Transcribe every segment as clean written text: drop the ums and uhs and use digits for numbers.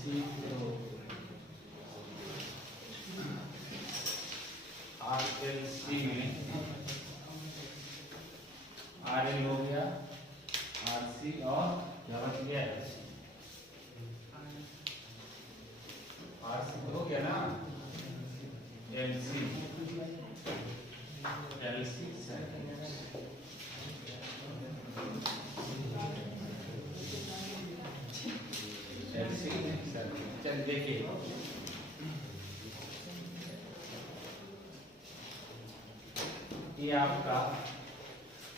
RLC में RL हो गया, RC और क्या बच गया RC तो हो गया ना, LC चल देखिए, ये आपका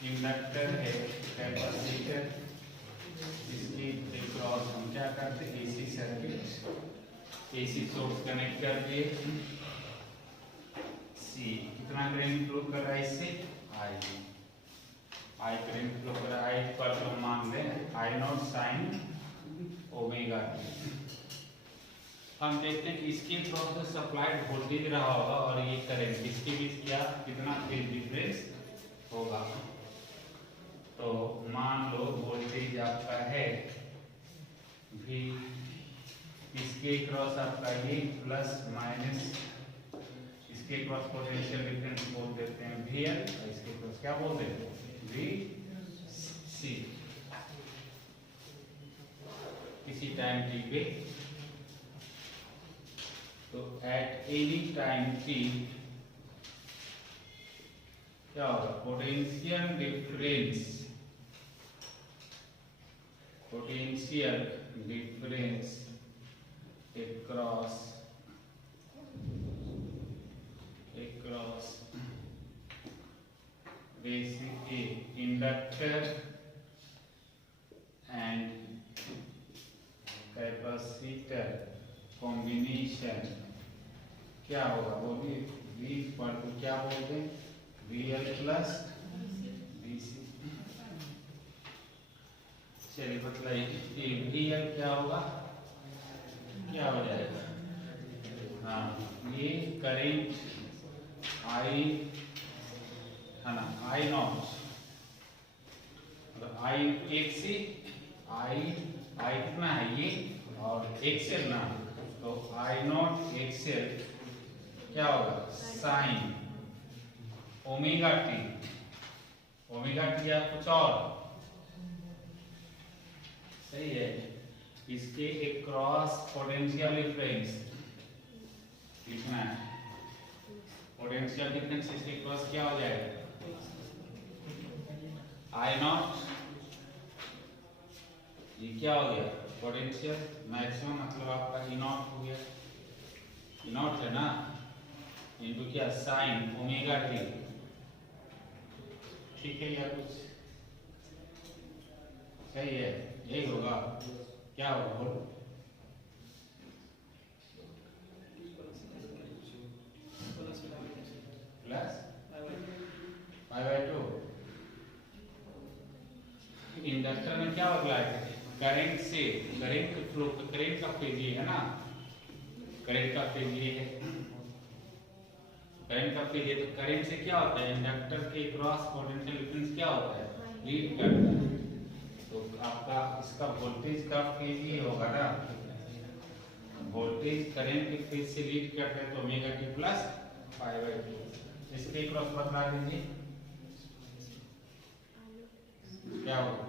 इंडक्टर है, कैपेसिटर, इसके क्रॉस हम क्या करते हैं, AC circuit, AC source connect कर दिए, सी कितना करंट फ्लो कर रहा है इससे, आई करंट फ्लो कर रहा है, आई पर हम मान लें आई नॉट साइन ओमेगा टी। हम देखते हैं कि इसके क्रॉस में सप्लाइड वोल्टेज रहा होगा और ये करंट, इसके बीच क्या कितना फेज डिफरेंस होगा। तो मान लो वोल्टेज आपका है V, इसके क्रॉस आपका ये प्लस माइनस, इसके क्रॉस पोटेंशियल डिफरेंस बोल देते हैं VL और इसके क्रॉस क्या बोल देते हैं VC। किसी टाइम t पे, तो एट एनी टाइम t क्या होगा, potential difference across basically inductor and capacitor combination क्या होगा, वो भी V पर तो क्या बोलते हैं VL प्लस VC। चलिए बताइए VL क्या होगा, क्या हो जाएगा, हाँ ये करंट I है ना, I नॉट, मतलब I एक से I कितना है ये और XL ना, तो I नॉट XL क्या होगा साइन ओमेगा टी या कुछ और, सही है। इसके एक क्रॉस पोटेंशियल डिफरेंस कितना है, पोटेंशियल डिफरेंस इसके क्रॉस क्या हो जाएगा आई नॉट, ये क्या हो गया पोटेंशियल मैक्सिमम, मतलब आपका ई नॉट हो गया, ई नॉट है ना, इनटू क्या साइन ओमेगा टी, ठीक है या कुछ सही है, यही होगा, क्या होगा प्लस π/2। इंडक्टर में क्या होगा, करंट से करंट फ्लो, करंट का फेज ये है ना, करंट का फेज ये है, करंट का फेज है, तो करंट से क्या होता है, इंडक्टर के क्रॉस पोटेंशियल डिफरेंस क्या होता है, लीड करता है, तो आपका इसका वोल्टेज का फेज ये होगा ना, वोल्टेज करंट के फेज से लीड करता है, तो ओमेगा टी प्लस π/2। इसके क्रॉस बदला दीजिए, क्या होगा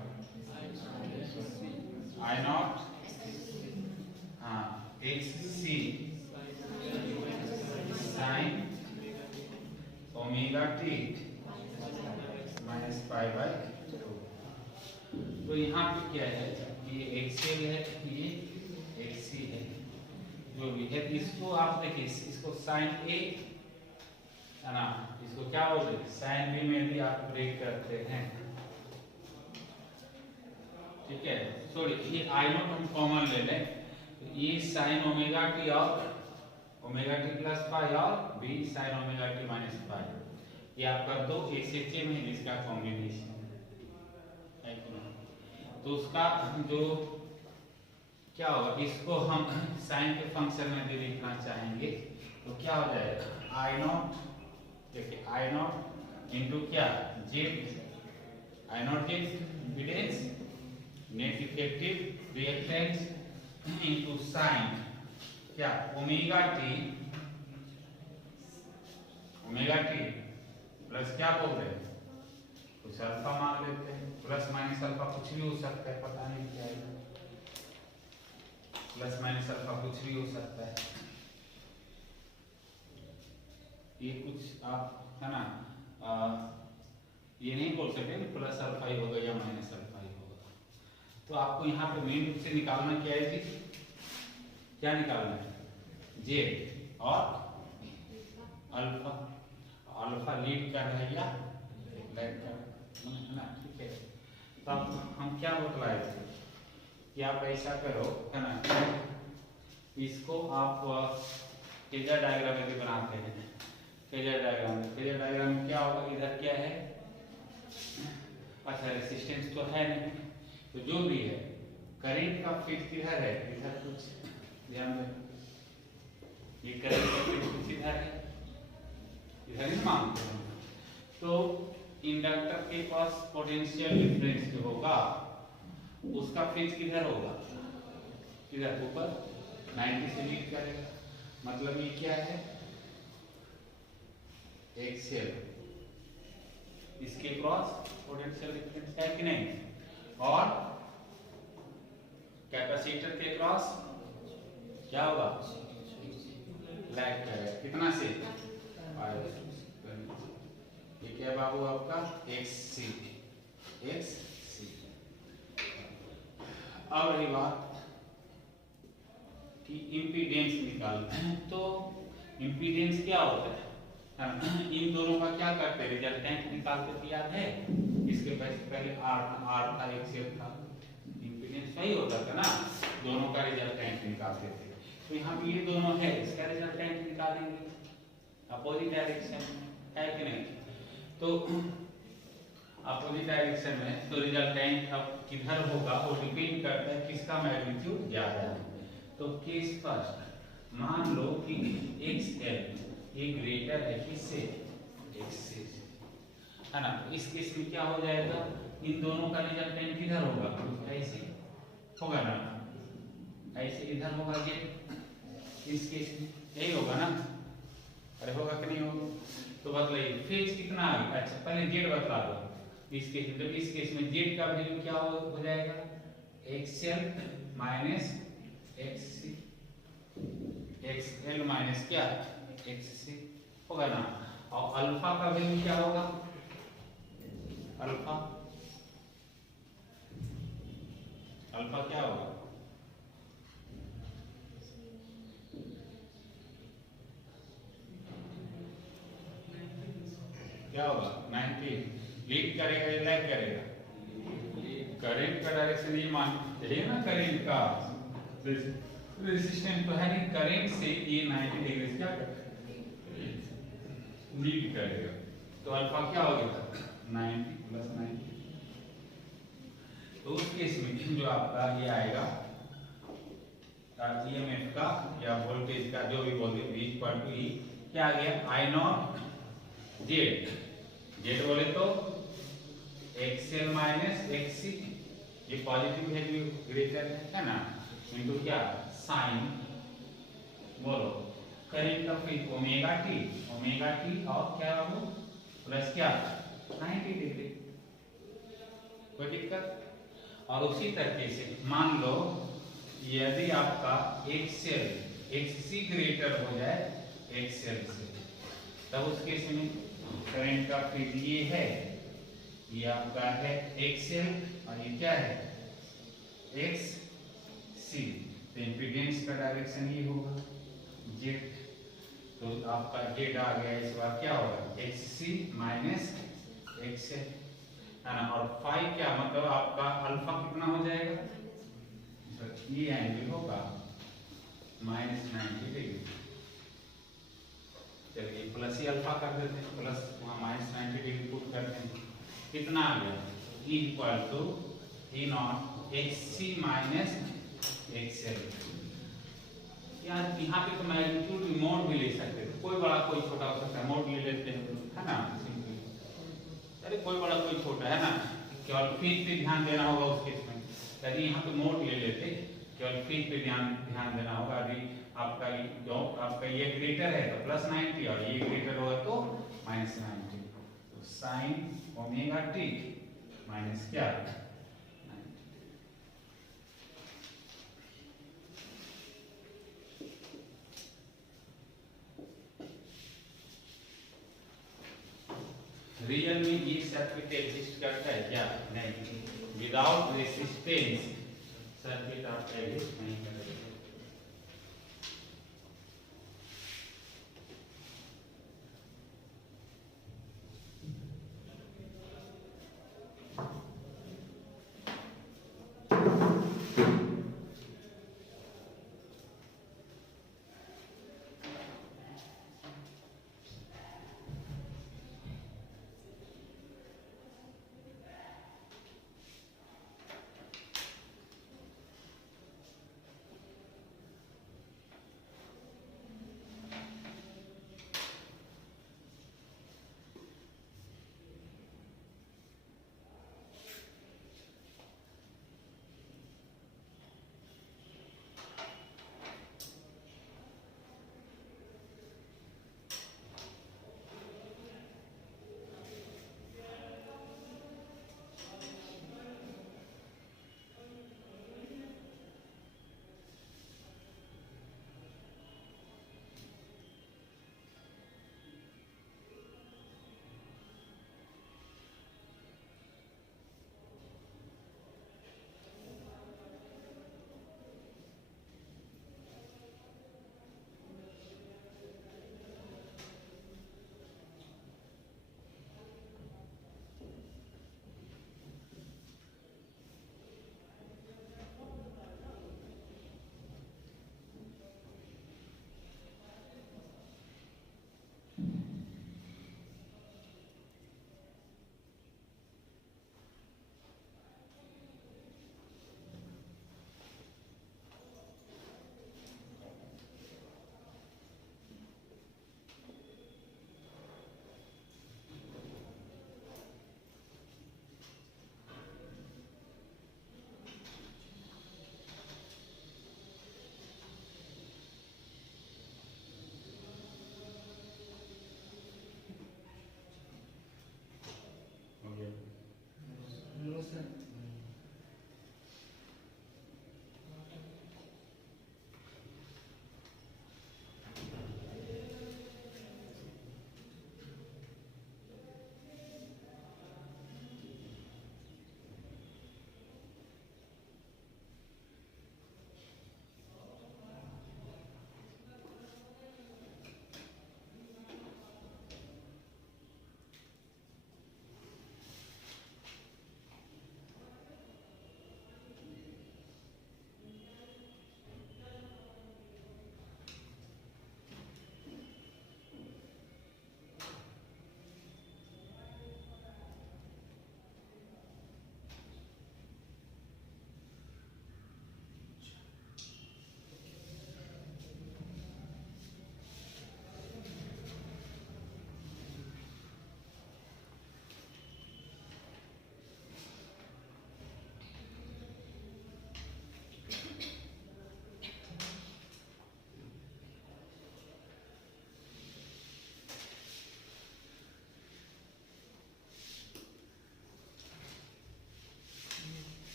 आई नॉट, हाँ XC sine omega T minus π/2। तो यहाँ पे क्या है, ये XL है, ये XC है, जो भी है, इसको आप देखिए, इसको साइन A है ना, इसको क्या बोलते हैं साइन B में भी आप ब्रेक करते हैं, ठीक है। सॉरी ये आई नॉट हम कॉमन ले लें, तो ये साइन ओमेगा टी और ओमेगा टी प्लस पाई और B sine omega T minus pi, ये आपका दो SHM है जिसका कॉम्बिनेशन है, तो उसका जो क्या होगा, इसको हम साइन के फंक्शन में भी लिखना चाहेंगे, तो क्या हो जाएगा आई नॉट, देखिए आई नॉट इंटू क्या Z, I not Z impedance, net effective reactance into sine क्या ओमेगा टी प्लस क्या बोल रहे हैं कुछ अल्फा मान लेते हैं, प्लस माइनस अल्फा कुछ भी हो सकता है, पता नहीं क्या है, प्लस माइनस अल्फा कुछ भी हो सकता है, ये कुछ आप है ना ये नहीं बोल सकते प्लस अल्फा ही होगा या माइनस अल्फा ही होगा। तो आपको यहाँ पे मेन रूप से निकालना क्या है जी, क्या निकालना है जेड और अल्फा, अल्फा लीड कर रहा है या लैग कर है ना, ठीक है। तो अब हम क्या बतलाए थे कि आप ऐसा करो है ना, इसको आप फेजर डायग्राम यदि बनाते हैं, फेजर डायग्राम में क्या होगा, इधर क्या है, अच्छा रेसिस्टेंस तो है नहीं, तो जो भी है करंट का फील्ड किधर है, इधर कुछ ध्यान दें, ये करंट का फील्ड कुछ इधर है, इधर ही मानते हैं। तो इंडक्टर के पास पोटेंशियल डिफरेंस जो होगा उसका फेज किधर होगा, किधर ऊपर 90 से लीड करेगा, मतलब ये क्या है एक्सियल, इसके क्रॉस पोटेंशियल डिफरेंस है कि नहीं, और कैपेसिटर के क्रॉस क्या होगा लैग करेगा, कितना से ये क्या बाबू आपका XC। अब रही बात कि इम्पीडेंस निकालना है, तो इम्पीडेंस क्या होता है, इन दोनों का क्या करते हैं रिजल्टेंट निकालते थे, याद है, इसके पहले R था एक्सियल था, इम्पीडेंस वही होता था ना, दोनों का रिजल्टेंट निकालते थे। तो यहाँ पे ये दोनों है, इसका रिजल्टेंट निकालेंगे अपोजिट डायरेक्शन में, है कि नहीं, तो अपोजिट डायरेक्शन में तो रिजल्टेंट अब किधर होगा वो डिपेंड करता है किसका मैग्नीट्यूड ज्यादा है। तो केस फर्स्ट मान लो कि XL ये ग्रेटर है किससे, X से, है ना, तो इस केस में क्या हो जाएगा, इन दोनों का रिजल्टेंट किधर होगा, ऐसे होगा ना, ऐसे इधर होगा ये, इस केस में यही होगा ना, अरे होगा कि नहीं होगा, तो बतलाइए फेज कितना है, अच्छा पहले जेड बता दो, इस केस में, तो इस केस में जेड का वैल्यू क्या हो जाएगा XL minus XC, XL minus क्या XC होगा ना, और अल्फा का वैल्यू क्या होगा, अल्फा क्या होगा, क्या होगा 90, लीड करेगा या लैग करेगा, करंट का डायरेक्शन ये मान है ना, करंट का रेजिस्टेंस तो है नहीं, करंट से ये 90 डिग्री क्या लीड करेगा, तो अल्फा क्या हो गया 90 प्लस 90, तो उस केस में जो आपका ये आएगा EMF का या वोल्टेज का जो भी बोल दे V इक्वल टू E क्या आ गया I नॉट जेड बोले तो XL माइनस XC, ये पॉजिटिव वैल्यू ग्रेटर है ना, इनटू क्या साइन बोलो करंट का फिर ओमेगा टी और क्या हो प्लस क्या 90 डिग्री, कोई दिक्कत। और उसी तरीके से मान लो यदि आपका XC ग्रेटर हो जाए XL से, तब उस केस में करंट का फील्ड ये है, ये आपका है XL और ये क्या है XC, तो इम्पीडेंस का डायरेक्शन ये होगा Z, तो आपका Z आ गया, इस बार क्या होगा XC माइनस XL, है ना, और फाई क्या मतलब आपका अल्फा कितना हो जाएगा, ये एंगल होगा माइनस 90 डिग्री, चलिए प्लस ही अल्फा कर देते हैं, प्लस वहाँ माइनस 90 डिग्री पुट करते हैं, कितना आ गया E equal to E not XC minus XL, यहाँ पे तो मैग्नीट्यूड मोड भी ले सकते हैं, कोई बड़ा कोई छोटा हो सकता है, मोड ले लेते हैं है ना, सिंपली अरे कोई बड़ा कोई छोटा है ना, केवल फीस पे ध्यान देना होगा उस केस में, यदि यहाँ पे मोड ले लेते केवल फील पे ध्यान ध्यान देना होगा। अभी आपका जो आपका ये ग्रेटर है तो प्लस 90 और ये ग्रेटर होगा तो माइनस 90। तो साइन ओमेगा टी माइनस क्या, रियल में ये सर्किट एग्जिस्ट करता है क्या? नहीं, विदाउट रेसिस्टेंस सर्किट आपका एग्जिस्ट नहीं करेगा।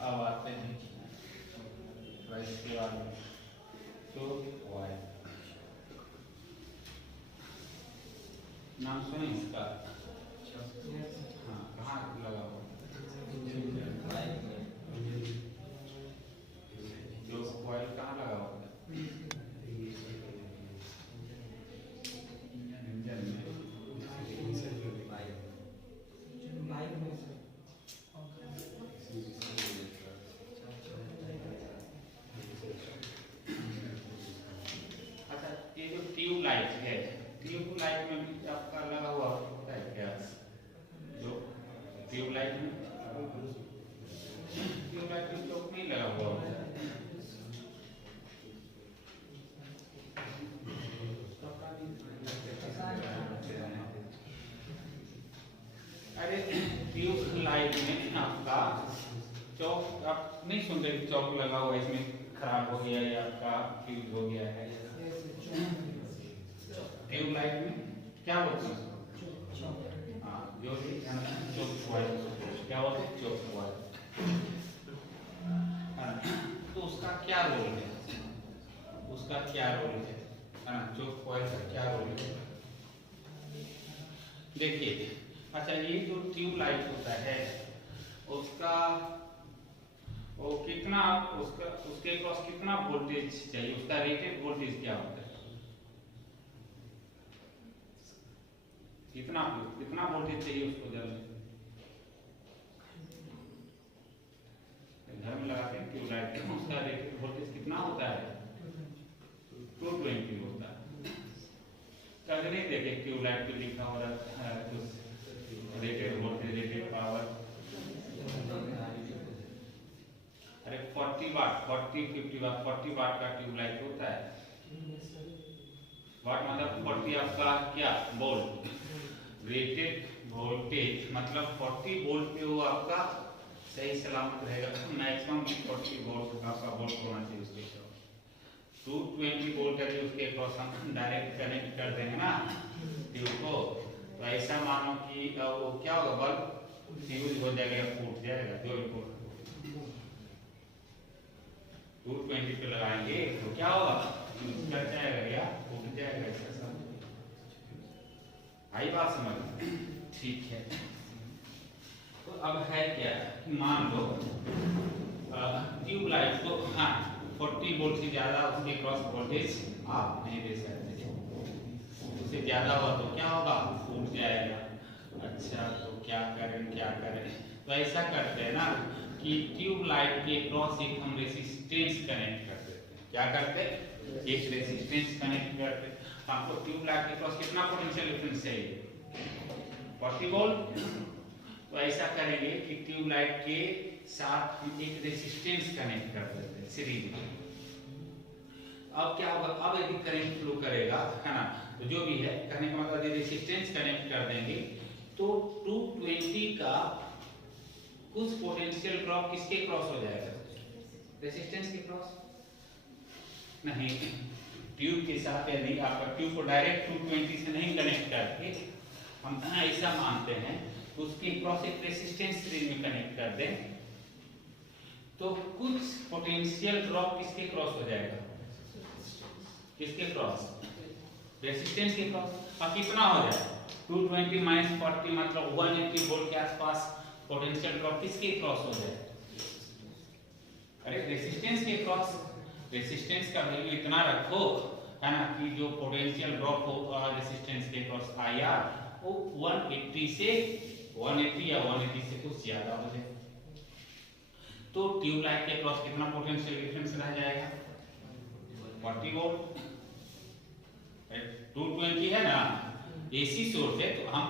अब आते हैं तो वाई नाम सुने इसका? हाँ, कहाँ लगा हुआ? जो कॉइल कहाँ लगा हुआ? इंजन में। अच्छा, ये जो ट्यूब लाइट है, ट्यूबलाइट में भी आपका लगा हुआ होता है क्या? जो ट्यूबलाइट में चौक नहीं लगा हुआ होता है। अरे ट्यूबलाइट में आपका चौक आप नहीं सुन रहे, चौक लगा हुआ है, इसमें खराब हो गया या आपका फ्यूज हो गया है। ट्यूबलाइट में क्या बोलते हैं? हाँ, जो चौक फॉइल क्या बोलते हैं? चौक फॉइल। तो उसका क्या रोल है? उसका क्या रोल है? चौक फॉइल का क्या रोल है? देखिए, अच्छा ये जो ट्यूबलाइट होता है उसका वो कितना उसके क्रॉस कितना वोल्टेज चाहिए? उसका रेटेड वोल्टेज क्या होता है? कितना कितना वोल्टेज चाहिए उसको? जब घर में लगाते हैं ट्यूबलाइट, उसका रेटेड वोल्टेज कितना होता है? 220 होता है। कभी नहीं देखे ट्यूबलाइट पे लिखा हो रहा है रेटेड वोल्टेज, रेटेड पावर? अरे 40 वाट, 40 50 वाट, 40 वाट का ट्यूबलाइट होता है। वाट मतलब 40 आपका क्या वोल्ट, रेटेड वोल्टेज मतलब 40 वोल्ट पे वो आपका सही सलामत रहेगा। मैक्सिमम 40 वोल्ट आपका वोल्ट होना चाहिए उसके क्रॉस। 220 वोल्ट है उसके क्रॉस हम डायरेक्ट कनेक्ट कर देंगे ना ट्यूब को, तो ऐसा मानो कि वो क्या होगा, बल्ब फ्यूज हो जाएगा, फूट जाएगा। जो 220 पे लगाएंगे तो क्या होगा? कट जाएगा या फूट जाएगा। ऐसा सब आई बात समझ? ठीक है। तो अब है क्या कि मान लो ट्यूबलाइट को 40 वोल्ट से ज्यादा उसके क्रॉस वोल्टेज आप नहीं दे सकते, उससे ज्यादा हुआ तो क्या होगा? फूट जाएगा। अच्छा, तो क्या करें? तो ऐसा करते हैं ना कि ट्यूबलाइट के क्रॉस एक हम रेसिस्टेंस कनेक्ट कर देते हैं। क्या करते हैं? एक रेसिस्टेंस कनेक्ट करते हैं। आपको ट्यूबलाइट के क्रॉस कितना पोटेंशियल डिफरेंस चाहिए? 40 वोल्ट। तो ऐसा करेंगे कि ट्यूबलाइट के साथ हम एक रेसिस्टेंस कनेक्ट कर देते हैं सीरीज में। अब क्या होगा? अब यदि करंट फ्लो करेगा, है ना, तो जो भी है करने का मतलब यदि रेसिस्टेंस कनेक्ट कर देंगे तो 220 का कुछ पोटेंशियल ड्रॉप किसके क्रॉस हो जाएगा? रेसिस्टेंस के क्रॉस नहीं। ट्यूब के साथ यदि आप ट्यूब को डायरेक्ट 220 से नहीं कनेक्ट करके हम ऐसा मानते हैं उसके क्रॉस एक रेसिस्टेंस सीरीज में कनेक्ट कर दें तो कुछ पोटेंशियल ड्रॉप किसके क्रॉस हो जाएगा? किसके क्रॉस? रेसिस्टेंस के क्रॉस। अब कितना हो जाए? 220 माइनस 40 मतलब 180 वोल्ट के आसपास पोटेंशियल ड्रॉप किसके क्रॉस हो जाए? अरे रेसिस्टेंस के क्रॉस। रेसिस्टेंस का वैल्यू इतना रखो, है ना, कि जो पोटेंशियल ड्रॉप हो रेसिस्टेंस के क्रॉस IR वो 180 या 180 से कुछ ज्यादा हो जाए। तो ट्यूबलाइट के क्रॉस कितना पोटेंशियल डिफरेंस रह जाएगा? 40 वोल्ट। 220 है ना, AC सोर्स है, तो हम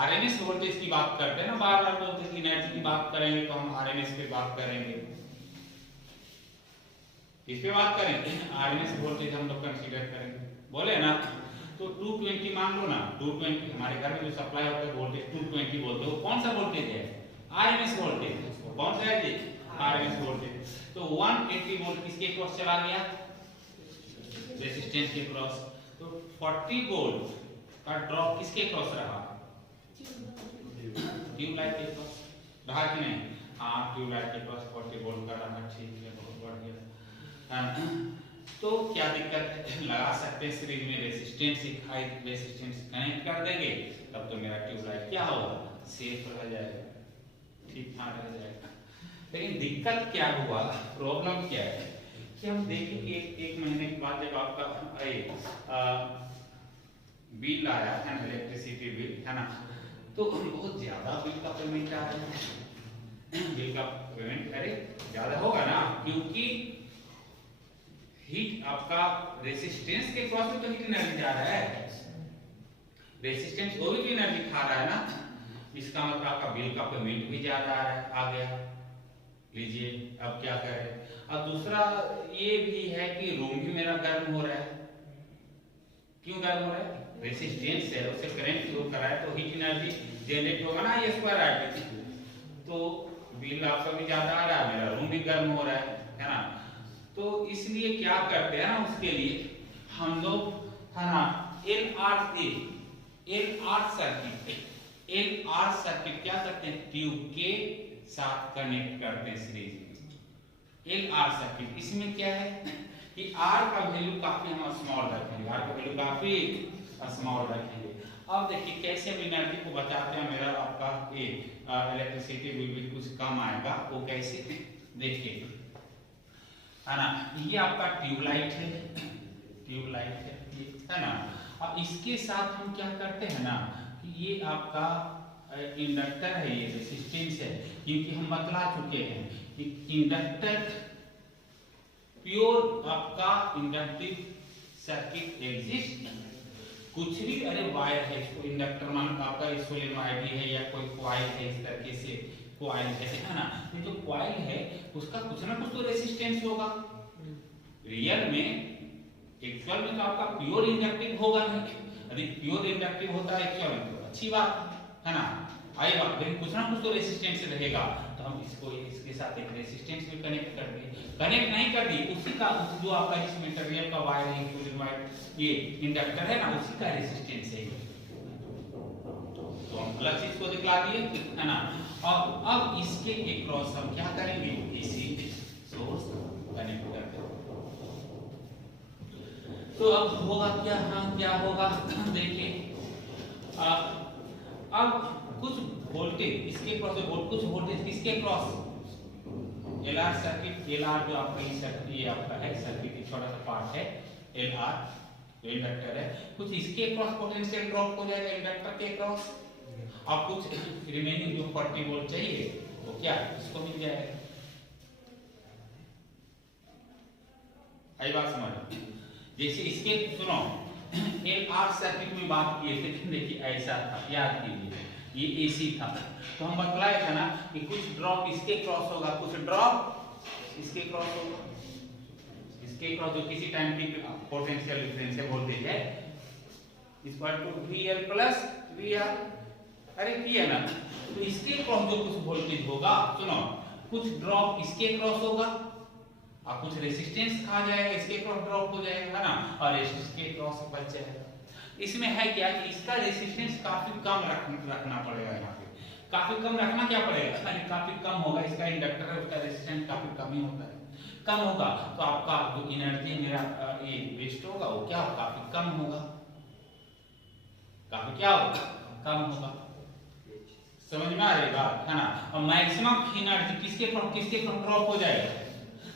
RMS वोल्टेज की बात करते हैं ना, बार-बार बोलते हैं कि एनर्जी की बात करेंगे तो हम RMS पे बात करेंगे। इस पे बात करेंगे, RMS वोल्टेज हम लोग कंसीडर करेंगे, बोले ना। तो 220 मान लो ना, 220 हमारे घर में जो सप्लाई होता है वोल्टेज 220 बोलते हैं, वो कौन सा वोल्टेज है? RMS voltage. कौन सा है जी? RMS voltage. तो 180 वोल्ट किसके क्रॉस चला गया? रेजिस्टेंस के क्रॉस। तो 40 वोल्ट का ड्रॉप किसके क्रॉस रहा? ट्यूबलाइट के क्रॉस रहा कि नहीं? हाँ, ट्यूबलाइट के क्रॉस 40 वोल्ट का रहा। ठीक है, बहुत बढ़िया। तो क्या दिक्कत है? लगा सकते हैं सीरीज में रेजिस्टेंस, एक हाई रेजिस्टेंस कनेक्ट कर देंगे, तब तो मेरा ट्यूबलाइट क्या होगा? सेफ रह जाएगा, ठीक ठाक रह जाएगा। लेकिन दिक्कत क्या हुआ, प्रॉब्लम क्या है कि हम देखेंगे एक महीने के बाद जब आपका बिल आया है ना, इलेक्ट्रिसिटी बिल, है ना, तो बहुत ज्यादा बिल का पेमेंट आ रहा है। बिल का पेमेंट अरे ज्यादा होगा ना, क्योंकि हीट आपका रेसिस्टेंस के क्रॉस में तो हीट एनर्जी जा रहा है, रेसिस्टेंस वो भी तो एनर्जी खा रहा है ना, इसका मतलब आपका बिल का पेमेंट भी ज्यादा आ गया। लीजिए अब क्या करें। अब दूसरा ये भी है कि रूम भी मेरा गर्म हो रहा है। क्यों गर्म हो रहा है? रेसिस्टेंस है, उससे करंट फ्लो कर रहा है तो हीट एनर्जी जनरेट होगा ना, ये स्क्वायर आर टी, तो बिल आपका भी ज्यादा आ रहा है, मेरा रूम भी गर्म हो रहा है ना। तो इसलिए क्या करते हैं ना, उसके लिए हम लोग है ना एल आर सर्किट क्या करते हैं, ट्यूब के साथ कनेक्ट करते हैं सीरीज में। एल आर सर्किट इसमें क्या है कि आर का वैल्यू काफी हम स्मॉल रखेंगे, आर का वैल्यू काफी स्मॉल रखेंगे। अब देखिए कैसे हम एनर्जी को बचाते हैं, मेरा आपका ये इलेक्ट्रिसिटी बिल भी कुछ कम आएगा, वो कैसे देखिए है ना। ये आपका ट्यूबलाइट है ना। अब इसके साथ हम क्या करते हैं ना कि ये आपका इंडक्टर है, ये रेसिस्टेंस है, क्योंकि हम बतला चुके हैं कि इंडक्टर प्योर आपका इंडक्टिव सर्किट एग्जिस्ट। कुछ भी अरे वायर है, इसको इंडक्टर मान आपका सोलेनोइड है या कोई कॉइल है, इस तरीके से कॉइल है ना। ये जो कॉइल है उसका कुछ ना कुछ तो रेसिस्टेंस होगा। रियल में एक्चुअल में तो आपका प्योर इंडक्टिव होगा नहीं, यदि प्योर इंडक्टिव होता है एक्चुअल में तो अच्छी बात है ना, आई बात, लेकिन कुछ ना कुछ तो रेसिस्टेंस रहेगा। तो हम इसको इसके साथ एक रेसिस्टेंस भी कनेक्ट कर दिए, कनेक्ट नहीं कर दिए उसी का जो आपका इस मटेरियल का वायर है, ये इंडक्टर है ना, उसी का रेसिस्टेंस है। तो हम अलग चीज को दिखला दिए है ना। और अब इसके अक्रॉस हम क्या करेंगे, एसी सोर्स कनेक्ट कर देंगे। तो अब होगा क्या, हाँ क्या होगा देखिए, अब कुछ वोल्टेज इसके क्रॉस से कुछ वोल्टेज किसके cross, L R circuit, L R जो आपका ये सर्किट, ये आपका है सर्किट एक छोटा सा पार्ट है एल आर जो इंडक्टर है, कुछ इसके क्रॉस पोटेंशियल ड्रॉप हो जाएगा इंडक्टर के क्रॉस, और कुछ रिमेनिंग जो 40 वोल्ट चाहिए वो क्या इसको मिल जाएगा। आई बात समझ। जैसे इसके सुनो एल आर सर्किट में बात किए थे, देखिए ऐसा था, याद कीजिए ये एसी था, तो हम बतलाए थे ना कि कुछ ड्रॉप इसके क्रॉस होगा, कुछ ड्रॉप इसके क्रॉस होगा, इसके क्रॉस जो किसी टाइम की पोटेंशियल डिफरेंस है वोल्टेज है equal to VL plus VR, अरे किया ना। तो इसके क्रॉस जो कुछ वोल्टेज होगा, सुनो कुछ ड्रॉप इसके क्रॉस होगा और कुछ रेसिस्टेंस खा जाएगा, इसके क्रॉस ड्रॉप हो जाएगा है ना, और इसके क्रॉस बच जाएगा। इसमें है क्या कि इसका रेसिस्टेंस काफी कम रखना पड़ेगा, यहाँ पे काफी कम रखना क्या पड़ेगा, काफी कम होगा, इसका इंडक्टर है उसका रेसिस्टेंस काफी कम ही होता है, कम होगा तो आपका जो एनर्जी मेरा ये वेस्ट होगा वो क्या होगा, काफी कम होगा, काफी क्या होगा, कम होगा। समझ में आ रही बात है ना। और मैक्सिमम एनर्जी किसके ड्रॉप हो जाएगा,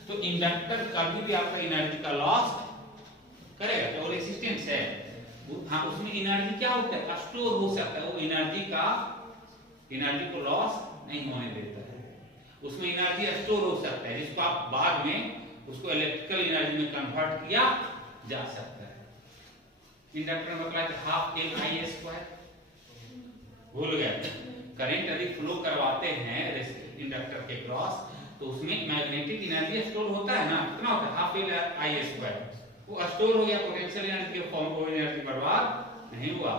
तो इंडक्टर कभी भी आपका एनर्जी का लॉस करेगा, तो रेसिस्टेंस है हाँ, उसमें एनर्जी क्या होता है, स्टोर हो सकता है, वो एनर्जी को लॉस नहीं होने देता है, उसमें एनर्जी स्टोर हो सकता है, जिसको आप बाद में उसको इलेक्ट्रिकल एनर्जी में कन्वर्ट किया जा सकता है। इंडक्टर में मतलब हाफ एल आई स्क्वायर, भूल गया, करंट यदि फ्लो करवाते हैं इंडक्टर के क्रॉस तो उसमें मैग्नेटिक एनर्जी स्टोर होता है ना, कितना होता है, हाफ एल आई स्क्वायर, वो स्टोर हो गया, पोटेंशियल एनर्जी के फॉर्म में एनर्जी बर्बाद नहीं हुआ,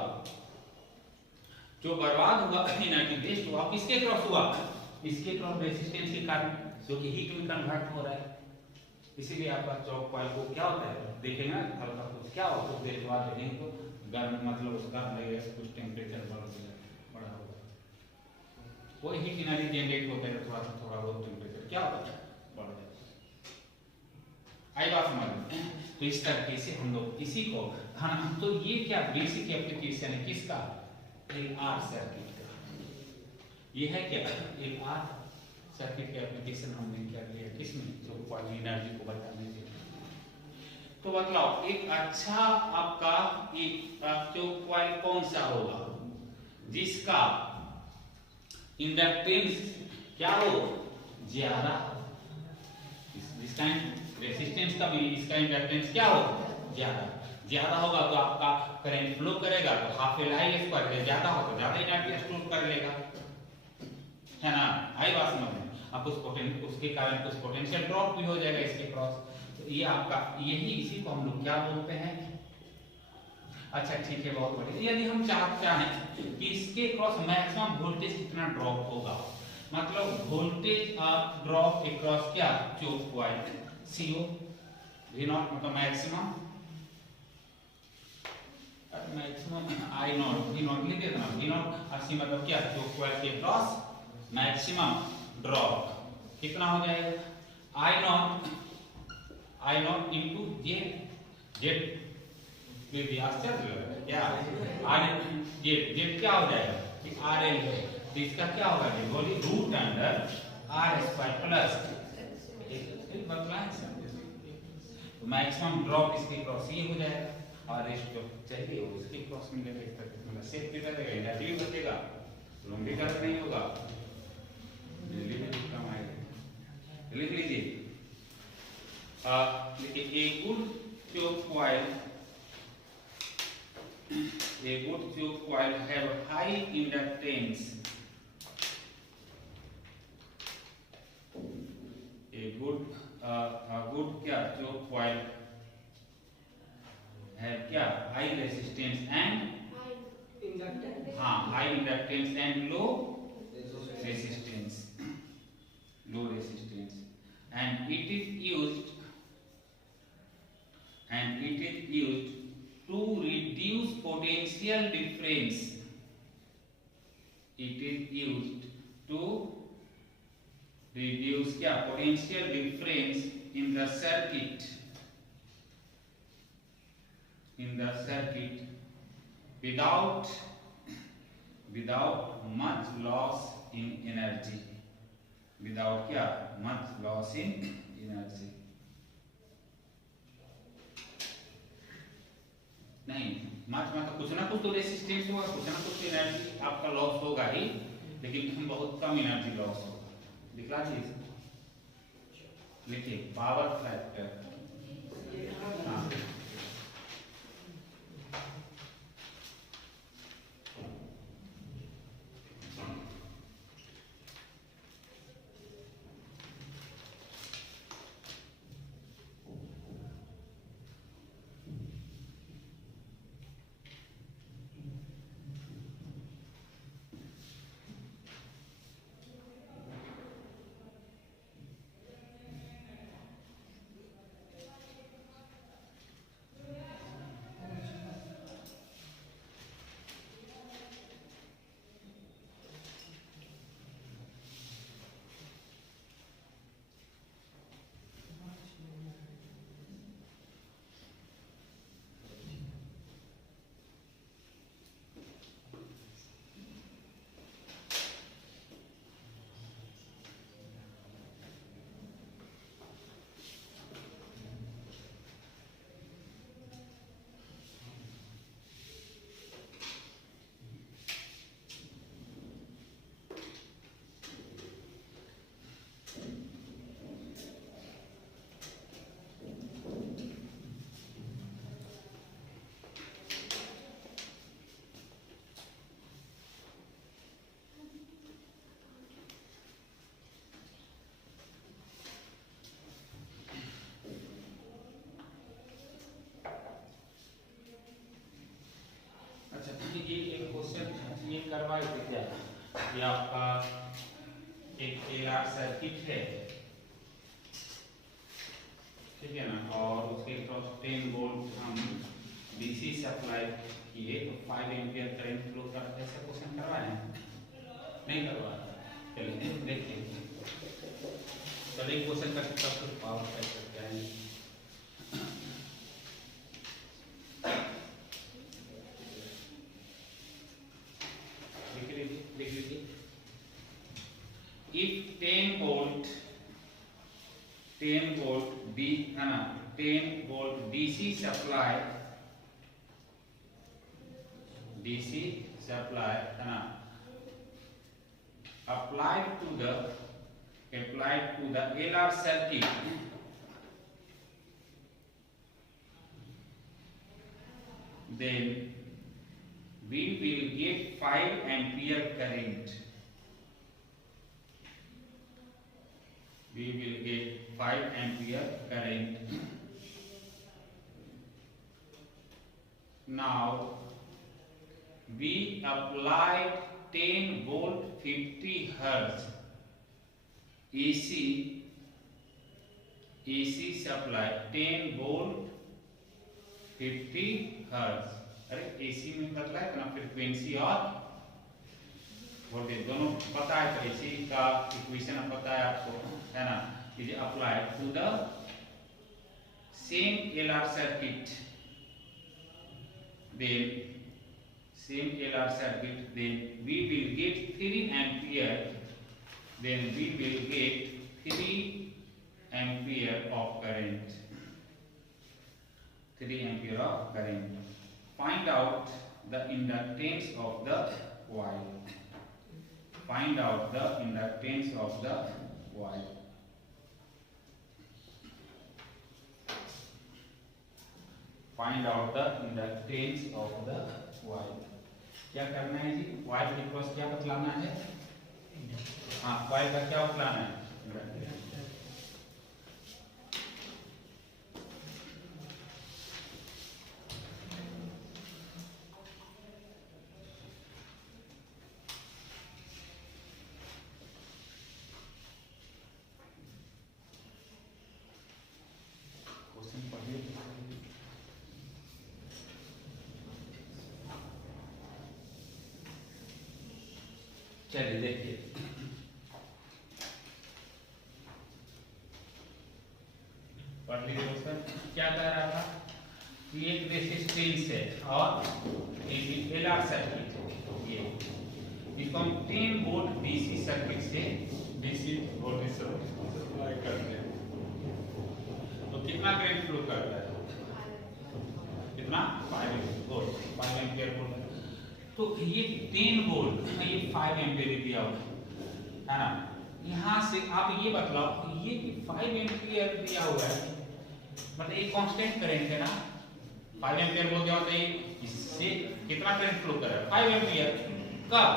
जो बर्बाद हुआ एनर्जी वेस्ट हुआ, किसके क्रॉस हुआ, इसके क्रॉस रेजिस्टेंस के कारण, जो कि हीट में कन्वर्ट हो रहा है। इसीलिए आपका चौक कॉइल को क्या होता है देखेंगे ना, हल्का कुछ क्या हो कुछ देर बाद देखेंगे तो गर्म, मतलब उसका लगेगा कुछ टेम्परेचर बढ़ा होगा, वो हीट एनर्जी जनरेट होता है, थोड़ा बहुत टेम्परेचर क्या होता है बढ़ जाता है। आई बात समझ। तो इस तरीके से हम लोग इसी को हाँ, तो ये क्या बेसिक एप्लीकेशन है किसका, एल आर सर्किट का। ये है क्या एल आर सर्किट का एप्लीकेशन हमने कर लिया किसमें, जो कॉइल एनर्जी को बचाने के लिए। तो बताओ एक अच्छा आपका एक जो कॉइल कौन सा होगा जिसका इंडक्टेंस क्या हो ज्यादा, जिसका रेसिस्टेंस कम, इसका इंडक्टेंस क्या होगा, ज्यादा। ज्यादा होगा तो आपका करंट फ्लो करेगा, तो हाफ एल आई स्क्वायर, ज्यादा हो तो ज्यादा एनर्जी स्टोर कर लेगा, है ना। आई बात समझ में। अब उसके कारण कुछ पोटेंशियल ड्रॉप भी हो जाएगा इसके क्रॉस। तो ये आपका यही, इसी को हम लोग क्या बोलते हैं। अच्छा ठीक है, बहुत बढ़िया। यदि हम चाहें कि इसके क्रॉस मैक्सिमम वोल्टेज कितना ड्रॉप होगा, मतलब वोल्टेज ड्रॉप अक्रॉस क्या, choke point CO V naught, मतलब maximum I naught V naught लिख देना। V नॉट अस्सी मतलब क्या, चोक पॉइंट के क्रॉस मैक्सिमम ड्रॉप कितना हो जाएगा, I नॉट इंटू जेड आश्चर्य लग रहा है क्या, जेड क्या हो जाएगा कि RL है, तो इसका क्या होगा, बोली root under R square plus तो मैक्सिमम ड्रॉप इसके क्रॉस ये हो जाएगा, और रेस्ट जो चाहिए वो इसके क्रॉस मिलेगा, इस तरह मतलब सेफ भी रहेगा, एनर्जी भी बचेगा, लंबी करंट नहीं होगा, बिजली भी कम आएगा। लिख लीजिए, देखिए a good choke coil have high inductance. A good क्या choke coil have क्या high resistance and high inductance and low resistance, and it is used to reduce potential difference. It is used to reduce क्या potential difference in the circuit without much loss in energy, without क्या much loss in energy, नहीं मतलब कुछ ना कुछ तो resistance होगा, कुछ ना कुछ एनर्जी आपका लॉस होगा ही, लेकिन बहुत कम एनर्जी लॉस होगा। दिखला दीजिए, लिखिए पावर फैक्टर, हाँ करवाए थे क्या, ये आपका एक LR सर्किट है, ठीक है ना, और उसके क्रॉस 10 वोल्ट हम DC सप्लाई किए तो 5 एम्पियर करंट फ्लो कर, ऐसा क्वेश्चन करवाए हैं, नहीं करवाया। चलिए देखिए, चलिए क्वेश्चन का सब पावर फैक्टर क्या है। If 10 volt DC supply है ना, applied to the LR circuit then we will get 5 ampere current. We will get 5 ampere current. Now we applied 10 volt 50 hertz AC supply 10 volt 50 hertz. अरे AC में बदला है ना frequency और voltage दोनों पता है, तो AC का इक्वेशन पता है आपको, है ना। Is applied to the same LR circuit, then same LR circuit, then we will get 3 ampere, then we will get 3 ampere of current, 3 ampere of current. Find out the inductance of the coil. Find out the inductance of the coil. Find out the inductance of the coil. क्या करना है जी, coil के cross क्या बतलाना है, हाँ coil का क्या बतलाना है, चलिए देखिए। पढ़ लीजिए दोस्तों, क्या कह रहा था कि एक रेसिस्टेंस है और एक LR सर्किट है, ये इसको हम 10 वोल्ट DC सर्किट से DC वोल्टेज सप्लाई करते हैं, तो कितना करंट फ्लो करता है, कितना 5 वोल्ट, 5 एम्पीयर वोल्ट। तो ये 10 वोल्ट, ये 5 एम्पीयर दिया हुआ है ना। यहाँ से आप ये बतलाओ, ये 5 एम्पीयर दिया हुआ है, मतलब एक कांस्टेंट करंट है ना, 5 एम्पीयर बोल दिया होता है, इससे कितना करंट फ्लो कर रहा है 5 एम्पीयर, कब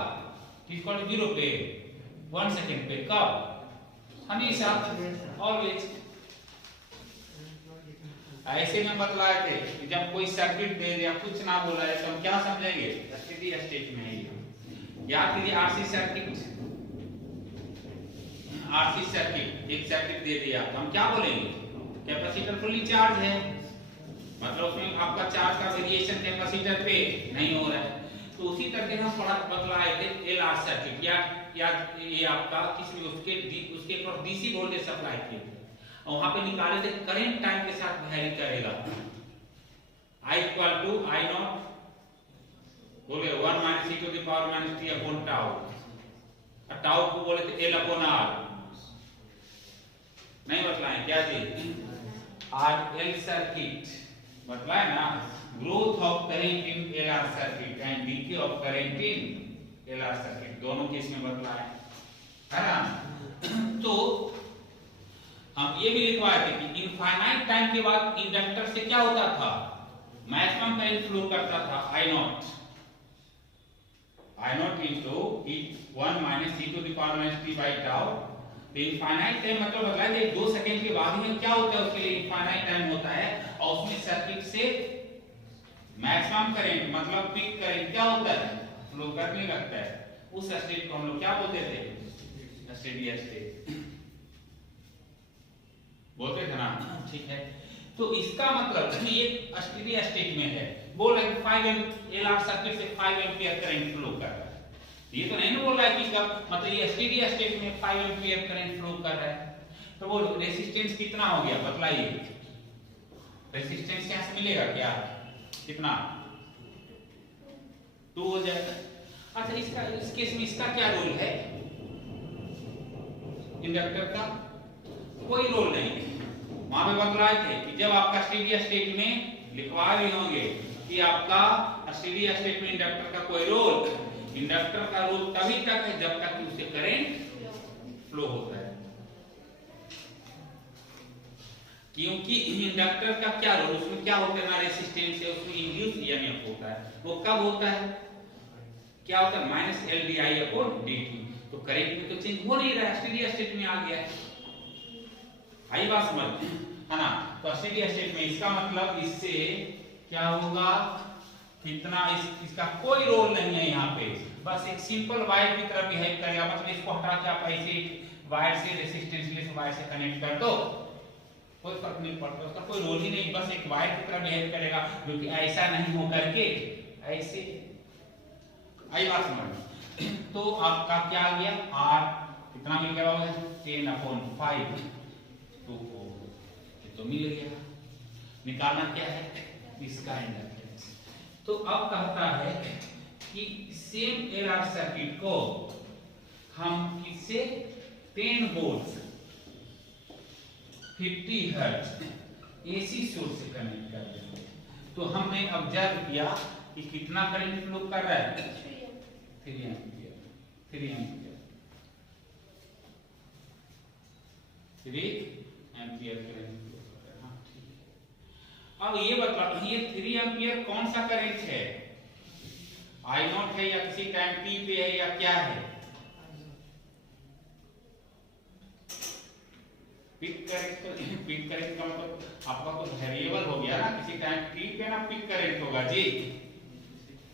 इक्वल टू 0 पे 1 सेकंड पे, कब हमेशा ऑलवेज। ऐसे में बतलाए थे कि जब कोई सर्किट दे दिया कुछ ना बोला है तो हम क्या समझेंगे, स्टेडी स्टेट में है। याद कीजिए RC सर्किट, RC सर्किट एक सर्किट दे दिया तो हम क्या बोलेंगे, कैपेसिटर फुल्ली चार्ज है, मतलब उसमें आपका चार्ज का वेरिएशन कैपेसिटर पे नहीं हो रहा है। तो उसी तरह हम पढ़ा बतलाए थे LR सर्किट, या ये आपका किसी उसके क्रॉस DC वोल्टेज सप्लाई किए थे और वहां पे निकाले थे करंट टाइम के साथ वैरी करेगा, I equal to I not बोले 1 minus e to the power minus t upon tau, और टाउ को बोले थे L अपॉन R, नहीं बतलाए क्या जी, RL सर्किट बतलाए ना, growth of current in LR circuit and DK of current in LR circuit, दोनों केस में बतलाए है ना। तो हम ये भी लिखवाए थे कि इनफाइनाइट टाइम के बाद इंडक्टर से क्या होता था, मैक्सिमम करंट फ्लो करता था I not into 1 minus e to the power minus t by tau. तो इनफाइनाइट टाइम मतलब बतलाए थे 2 सेकंड के बाद ही क्या होता है, उसके लिए इनफाइनाइट टाइम होता है, और उसमें सर्किट से मैक्सिमम करंट मतलब पीक करंट क्या होता है, फ्लो करने लगता है। उस स्टेट को हम लोग क्या बोलते थे, स्टेडी स्टेट बोलते थे ना, ठीक है। तो इसका मतलब ये स्टेडी स्टेट में है, बोल रहे 5 LR सर्किट से 5 एम्पीयर करंट फ्लो कर रहा है, ये तो नहीं बोल रहा है कि कब, मतलब ये स्टेडी स्टेट में 5 एम्पीयर करंट फ्लो कर रहा है। तो वो रेजिस्टेंस कितना हो गया बतलाइए, रेजिस्टेंस यहां से मिलेगा क्या, कितना 2 हो जाएगा। अच्छा इसका इस केस में इसका क्या रोल है, इंडक्टर का कोई रोल नहीं है। वहां पे बतलाए थे कि जब आपका स्टेडी स्टेट में लिखवा भी होंगे कि आपका स्टेडी स्टेट में इंडक्टर का कोई रोल, इंडक्टर का रोल तभी तक है जब तक उससे करंट फ्लो होता है, क्योंकि इंडक्टर का क्या रोल, उसमें क्या होता है ना, रेजिस्टेंस है, उसमें इंड्यूस ईएमएफ होता है। है, वो कब होता है, क्या होता है, minus L D I upon D T. तो करंट में तो चेंज हो नहीं रहा है, स्टेडी स्टेट में आ गया है। आई बात समझ है ना। तो स्टेडी स्टेट में इसका मतलब इससे क्या होगा, कितना इसका कोई रोल नहीं है यहाँ पे, बस एक सिंपल वायर की तरह बिहेव करेगा। मतलब इसको हटा के आप ऐसे वायर से रेसिस्टेंसलेस वायर से कनेक्ट कर दो, कोई फर्क नहीं पड़ता, उसका कोई रोल ही नहीं, बस एक वायर की तरह बिहेव करेगा, जो कि ऐसा नहीं हो करके ऐसे। आई बात समझ। तो आपका क्या आ गया, आर कितना मिल गया होगा, 10/5। तो मिल गया। निकालना क्या है, इसका इंडक्टेंस। तो अब कहता है कि सेम एलआर सर्किट को हम किससे 10 वोल्ट 50 हर्ट्ज एसी सोर्स से कनेक्ट कर देंगे। तो हमने ऑब्जर्व किया कि कितना करंट फ्लो कर रहा है, 3 एम्पियर 3 एम्पियर करंट फ्लो कर रहा है। हाँ ठीक है। अब ये बताओ, ये 3 एम्पियर कौन सा करंट है, आई नॉट है या किसी टाइम टी पे है या क्या है, पिक करेंट का मतलब आपका कुछ वेरिएबल हो गया ना, किसी टाइम टी पे ना पिक करेंट होगा जी,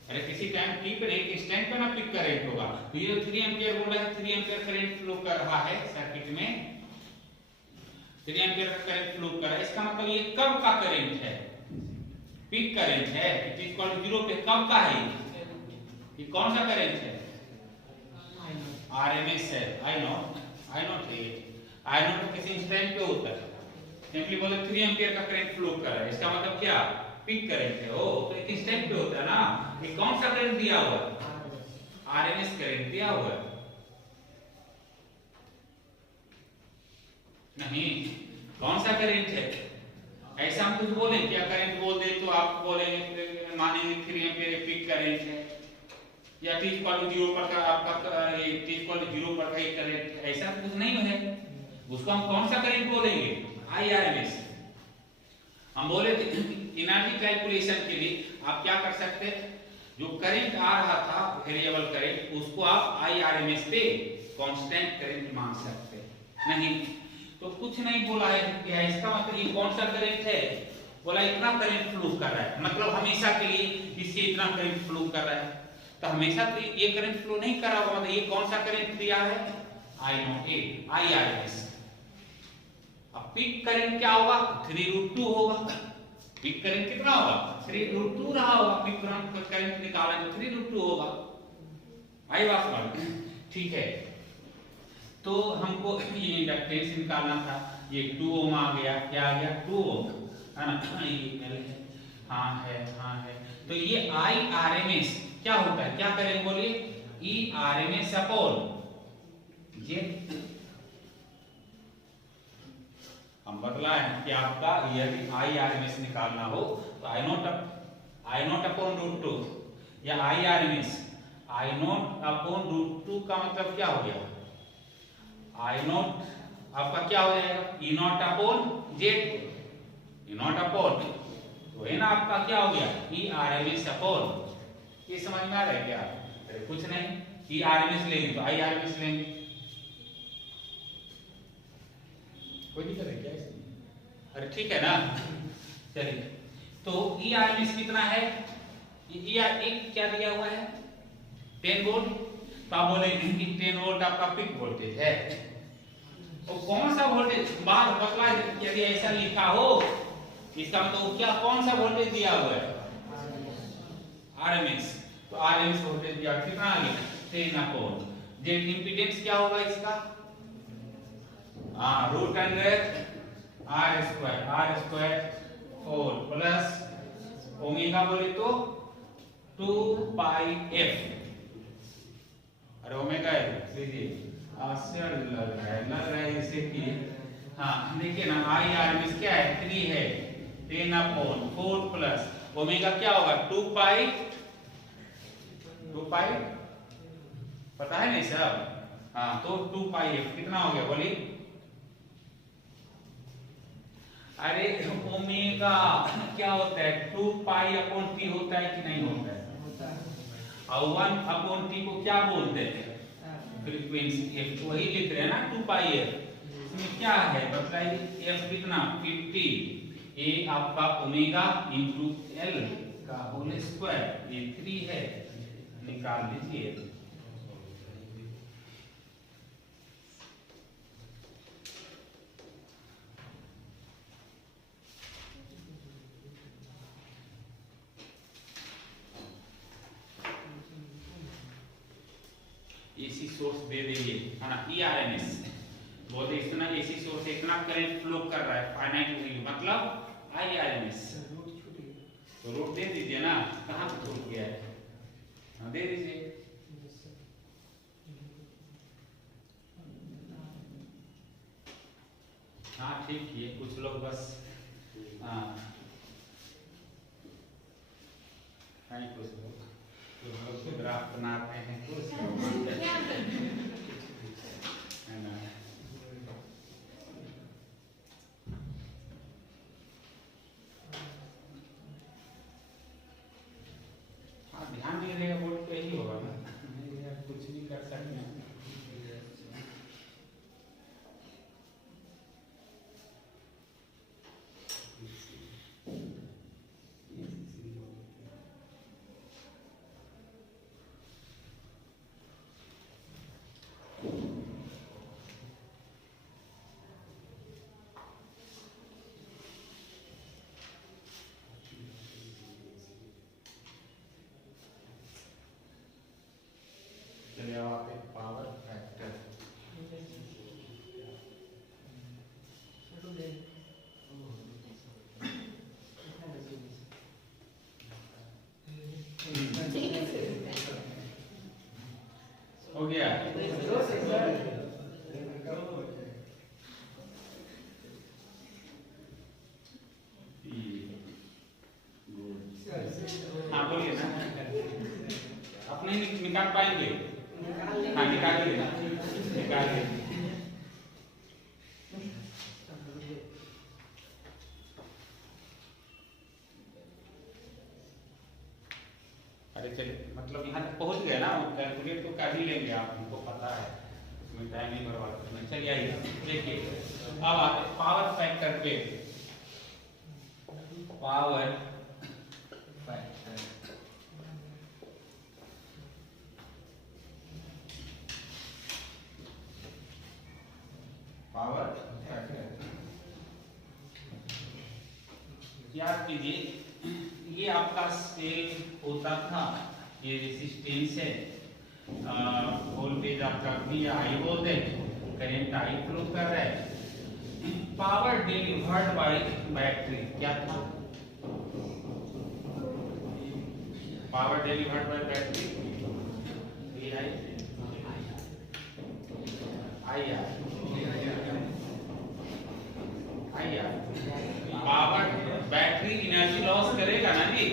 अरे किसी टाइम टी पे नहीं, किस टाइम पे ना पिक करेंट होगा। तो ये 3 एम्पियर बोल रहा है, 3 एम्पियर करंट फ्लो कर रहा है सर्किट में, 3 एम्पियर का करंट फ्लो कर रहा है। इसका मतलब ये कब का करंट है, पिक करंट है, इट इज कॉल्ड 0 पे कब का है, ये कौन सा करंट है, आरएमएस है, आई नॉट है, आई नॉट किसी इंस्टेंट पे होता है, सिंपली बोले 3 एम्पियर का करंट फ्लो कर रहा है, इसका मतलब क्या, पिक करंट है। ओ तो एक इंस्टेंट पे होता है ना, ये कौन सा करंट दिया हुआ है, आरएमएस करंट दिया हुआ है, नहीं कौन सा करंट है, ऐसा हम कुछ बोले क्या, करंट बोल दे तो आप बोलेंगे मानेंगे 3 एम्पियर पिक करंट है, या t इक्वल टू 0 पर का आपका ये t इक्वल टू 0 पर का एक करंट, ऐसा कुछ नहीं है। उसको हम कौन सा करंट बोलेंगे, IRMS। हम बोले एनर्जी कैलकुलेशन के लिए आप क्या कर सकते हैं, जो करंट आ रहा था वेरिएबल करंट, उसको आप IRMS पे कांस्टेंट करंट मान सकते हैं। नहीं तो कुछ नहीं बोला है क्या, इसका मतलब ये कौन सा करंट है, बोला इतना करंट फ्लो कर रहा है, मतलब हमेशा के लिए इससे इतना करंट फ्लो कर रहा है। तो हमेशा तो ये करंट फ्लो नहीं कर रहा होगा, मतलब ये कौन सा करंट दिया है, IRMS। अब पिक करंट क्या होगा, 3√2 होगा, पिक करंट कितना होगा, 3√2 रहा होगा, पिक करंट निकाला तो 3√2 होगा। आई बात समझ, ठीक है। तो हमको ये इंडक्टेंस निकालना था, ये 2 ओम आ गया, क्या आ गया 2 ओम है ना, ये है, हाँ है। तो ये IRMS क्या होता है, क्या करेंगे बोलिए, IRMS अपॉन जेड। हम बदला है कि आपका यदि IRMS निकालना हो तो I नॉट अपॉन √2 या I नॉट अपॉन √2 का मतलब क्या हो गया, I नॉट आपका क्या हो जाएगा, E not upon Z, E not upon तो है ना आपका क्या हो गया IRMS अपॉन, ये समझ में आ रहा है क्या, अरे कुछ नहीं, IRMS लेंगे तो IRMS लेंगे, कोई दिक्कत है क्या इसमें, अरे ठीक है ना। चलिए तो IRMS कितना है, ये एक क्या दिया हुआ है 10 वोल्ट, तो आप बोलेंगे कि 10 वोल्ट आपका पिक वोल्टेज है, तो कौन सा वोल्टेज बात बतला, यदि ऐसा लिखा हो इसका मतलब क्या, कौन सा वोल्टेज दिया हुआ है RMS, तो RMS वोल्टेज दिया कितना आ गया 10 अपॉन जेड। इंपीडेंस क्या होगा इसका, √100 R² 4 प्लस ओमेगा बोले तो 2πf, अरे ओमेगा लीजिए आश्चर्य लग रहा है जैसे कि, हाँ देखिए ना IRMS क्या है 3 है, 10 अपॉन 4 प्लस ओमेगा क्या होगा 2π पता है नहीं सब, हाँ तो 2πf कितना हो गया बोलिए, अरे ओमेगा क्या होता है, 2 पाई अपॉन टी होता है कि नहीं होता है? और 1 अपॉन टी को क्या बोलते हैं? फ्रीक्वेंसी एफ, वही लिख रहे हैं ना 2 पाई एफ। इसमें क्या है बताइए, एफ कितना 50, ये आपका ओमेगा इंटू एल का होल स्क्वायर, ये 3 है, निकाल लीजिए। एसी सोर्स दे देंगे है ना, ईआरएमएस बोलते इतना एसी सोर्स से इतना करंट फ्लो कर रहा है फाइनाइट वैल्यू, मतलब आईआरएमएस। तो रूट दे दीजिए ना, कहां पे छोड़ गया है, हाँ दे दीजिए। हाँ ठीक है, कुछ लोग बस हाँ कुछ लोग ग्राफ बनाते हैं कुछ है ना। हाँ ध्यान नहीं रहेगा बोर्ड पे ही होगा ना, कुछ नहीं कर सकते हैं। चलिए अब आप एक पावर फैक्टर हो गया। हाँ बोलिए ना, अपने निकाल पाएंगे? हाँ निकालिए, निकालिए। अरे चलिए, मतलब यहाँ तक पहुँच गए ना, कैलकुलेट तो कर ही लेंगे आप, हमको पता है, इसमें टाइम नहीं बर्बाद करना। चलिए आइए देखिए, अब आते पावर फैक्टर पे। पावर फैक्टर पावर फैक्टर याद कीजिए, ये आपका सेल होता था, ये रेजिस्टेंस है, वोल्टेज आपका भी आई बोलते हैं, करंट आई फ्लो कर रहा है, पावर डिलीवर्ड बाय बैटरी क्या था, power delivered by battery power battery energy loss करेगा ना जी,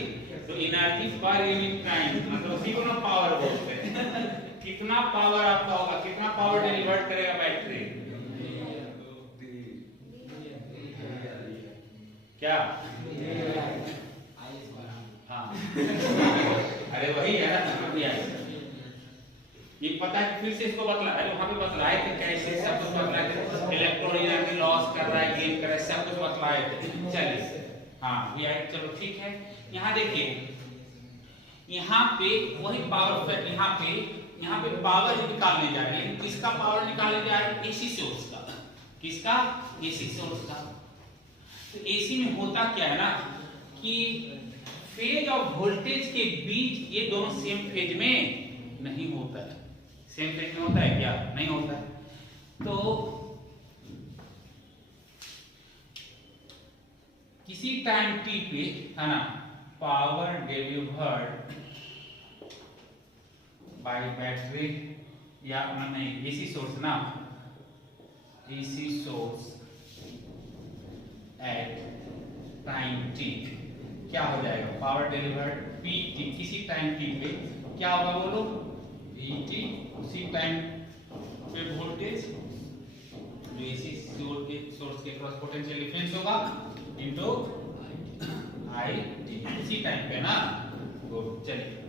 तो एनर्जी पर यूनिट टाइम, मतलब उसी को ना पावर बोलते हैं। कितना पावर आपका होगा, कितना पावर डिलीवर्ड करेगा बैटरी, क्या हाँ अरे वही है ना, ये पता है, फिर से इसको बतला, अरे वहां पे बतलाए थे कैसे, सब कुछ बतलाए थे, इलेक्ट्रॉन एनर्जी लॉस कर रहा है, गेन कर रहा है, सब कुछ बतलाए थे। चलिए हाँ ये है, चलो ठीक है। यहाँ देखिए, यहाँ पे वही पावर फैक्टर, यहाँ पे पावर निकालने जा रही है, किसका पावर निकालने जा रही है, एसी सोर्स का, किसका, एसी सोर्स का। तो एसी में होता क्या है ना कि फेज और वोल्टेज के बीच ये दोनों सेम फेज में नहीं होता है, सेम फेज में होता है क्या, नहीं होता है। तो किसी टाइम टी पे है ना, पावर डिलीवर्ड बाय बैटरी या नहीं एसी सोर्स ना, AC source at time T क्या हो जाएगा, पावर डिलीवर्ड पी टी, किसी टाइम टी पे क्या होगा बोलो, टी, उसी टाइम पे वोल्टेज जो एसी सोर्स के क्रॉस पोटेंशियल डिफरेंस होगा इंटू आई टी, इसी टाइम पे ना। गुड, चलिए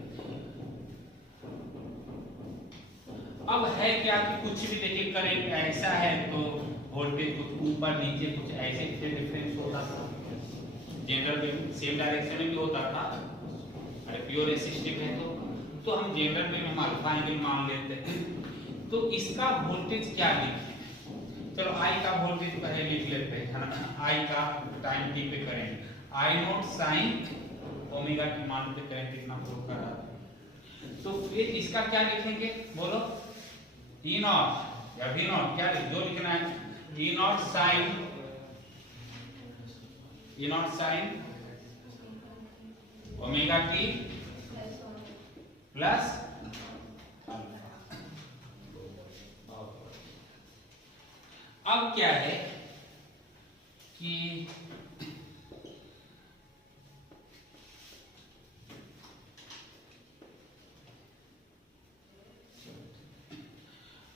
अब है क्या कि कुछ भी देखिए करंट ऐसा है तो वोल्टेज कुछ ऊपर नीचे कुछ ऐसे डिफरेंस होता था, जनरल में सेम डायरेक्शन में भी होता था। अरे प्योर रेसिस्टिव है तो हम जनरल में हम अल्फा एंगल मान लेते हैं। तो इसका वोल्टेज क्या लिखें, चलो आई का वोल्टेज पहले लिख लेते हैं, है ना। आई का टाइम टी पे current I naught sine omega T मान पे करंट कितना फ्लो कर रहा है। तो फिर इसका क्या लिखेंगे बोलो, ई नॉट या वी नॉट, क्या जो लिखना है, E naught sine omega T plus अब क्या है कि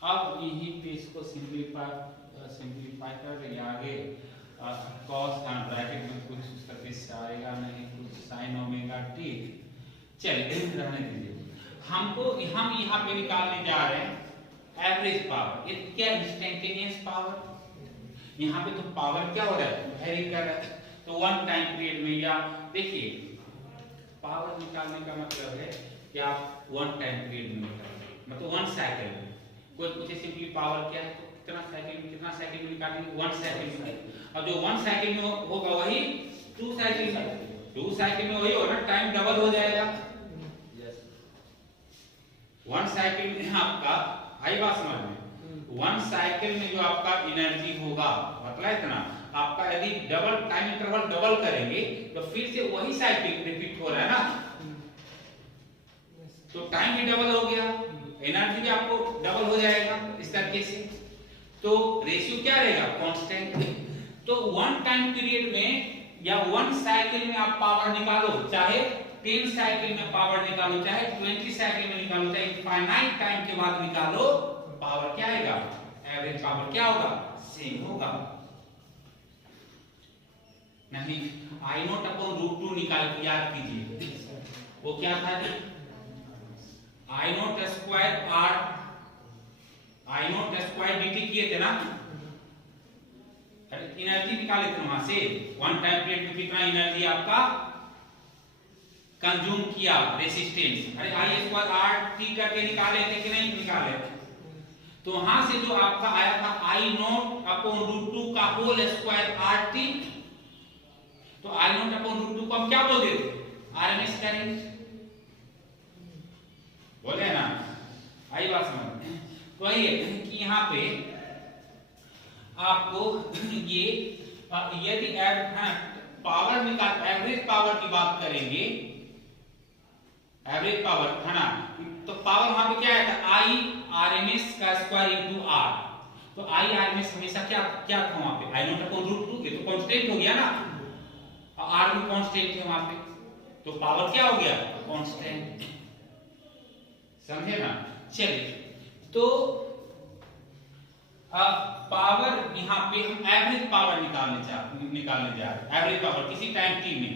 अब यहीं पे इसको सिंप्लीफाई कर रही आगे कॉस का ब्रैकेट में कुछ करके आएगा नहीं, कुछ साइन ओमेगा टी। चलिए रहने दीजिए, हमको हम यहाँ पे निकालने जा रहे हैं एवरेज पावर। ये क्या इंस्टेंटेनियस पावर, यहाँ पे तो पावर क्या हो रहा है, वेरी कर रहा है। तो वन टाइम पीरियड में, या देखिए पावर निकालने का मतलब है कि आप वन टाइम पीरियड में निकालेंगे, मतलब वन साइकिल में। कोई पूछे सिंपली पावर क्या है तो कितना साइकिल में निकालेंगे, वन साइकिल में। अब जो वन साइकिल में होगा वही टू साइकिल में वही होगा, टाइम डबल हो जाएगा। वन साइकिल में आपका आई बात समझ में, वन साइकिल में जो आपका एनर्जी होगा मतलब इतना आपका, यदि डबल टाइम इंटरवल डबल करेंगे तो फिर से वही साइकिल रिपीट हो रहा है ना, तो टाइम भी डबल हो गया, एनर्जी भी आपको डबल हो जाएगा इस तरीके से। तो रेशियो क्या रहेगा, कांस्टेंट। तो वन टाइम पीरियड में या वन साइकिल में आप पावर निकालो, चाहे 10 साइकिल में पावर निकालो, चाहे 20 साइकिल में निकालो, चाहे इनफाइनाइट टाइम के बाद निकालो, पावर क्या आएगा, एवरेज पावर क्या होगा, सेम होगा। नहीं आई नॉट अपॉन रूट 2 निकाल के याद कीजिए, वो क्या था, I naught square R, I naught square dt किए थे ना, एनर्जी निकाले थे वहां से, वन टाइम पीरियड में कितना एनर्जी आपका कंज्यूम किया रेसिस्टेंस। अरे आई स्क्वायर आर टी करके निकाले थे कि नहीं निकाले थे। तो वहां से जो आपका आया था आई नॉट अपॉन रूट 2 का होल स्क्वायर आर टी, तो आई नॉट अपॉन रूट 2 को हम क्या बोल देते, आरएमएस करंट बोले ना, आई बात समझ। तो वही है कि यहाँ पे आपको ये यदि पावर निकाल, एवरेज पावर की बात करेंगे, एवरेज पावर है ना, तो पावर वहां पे क्या है, आई आरएमएस का स्क्वायर इनटू आर। तो आई आरएमएस हमेशा क्या क्या था वहां पे, आई नॉट अपॉन रूट 2, ये तो कांस्टेंट हो गया ना, और आर भी कांस्टेंट है वहां पे, तो पावर क्या हो गया, कांस्टेंट। समझे ना। चलिए तो पावर यहाँ पे हम एवरेज पावर निकालने जा रहे हैं, एवरेज पावर किसी टाइम टी में,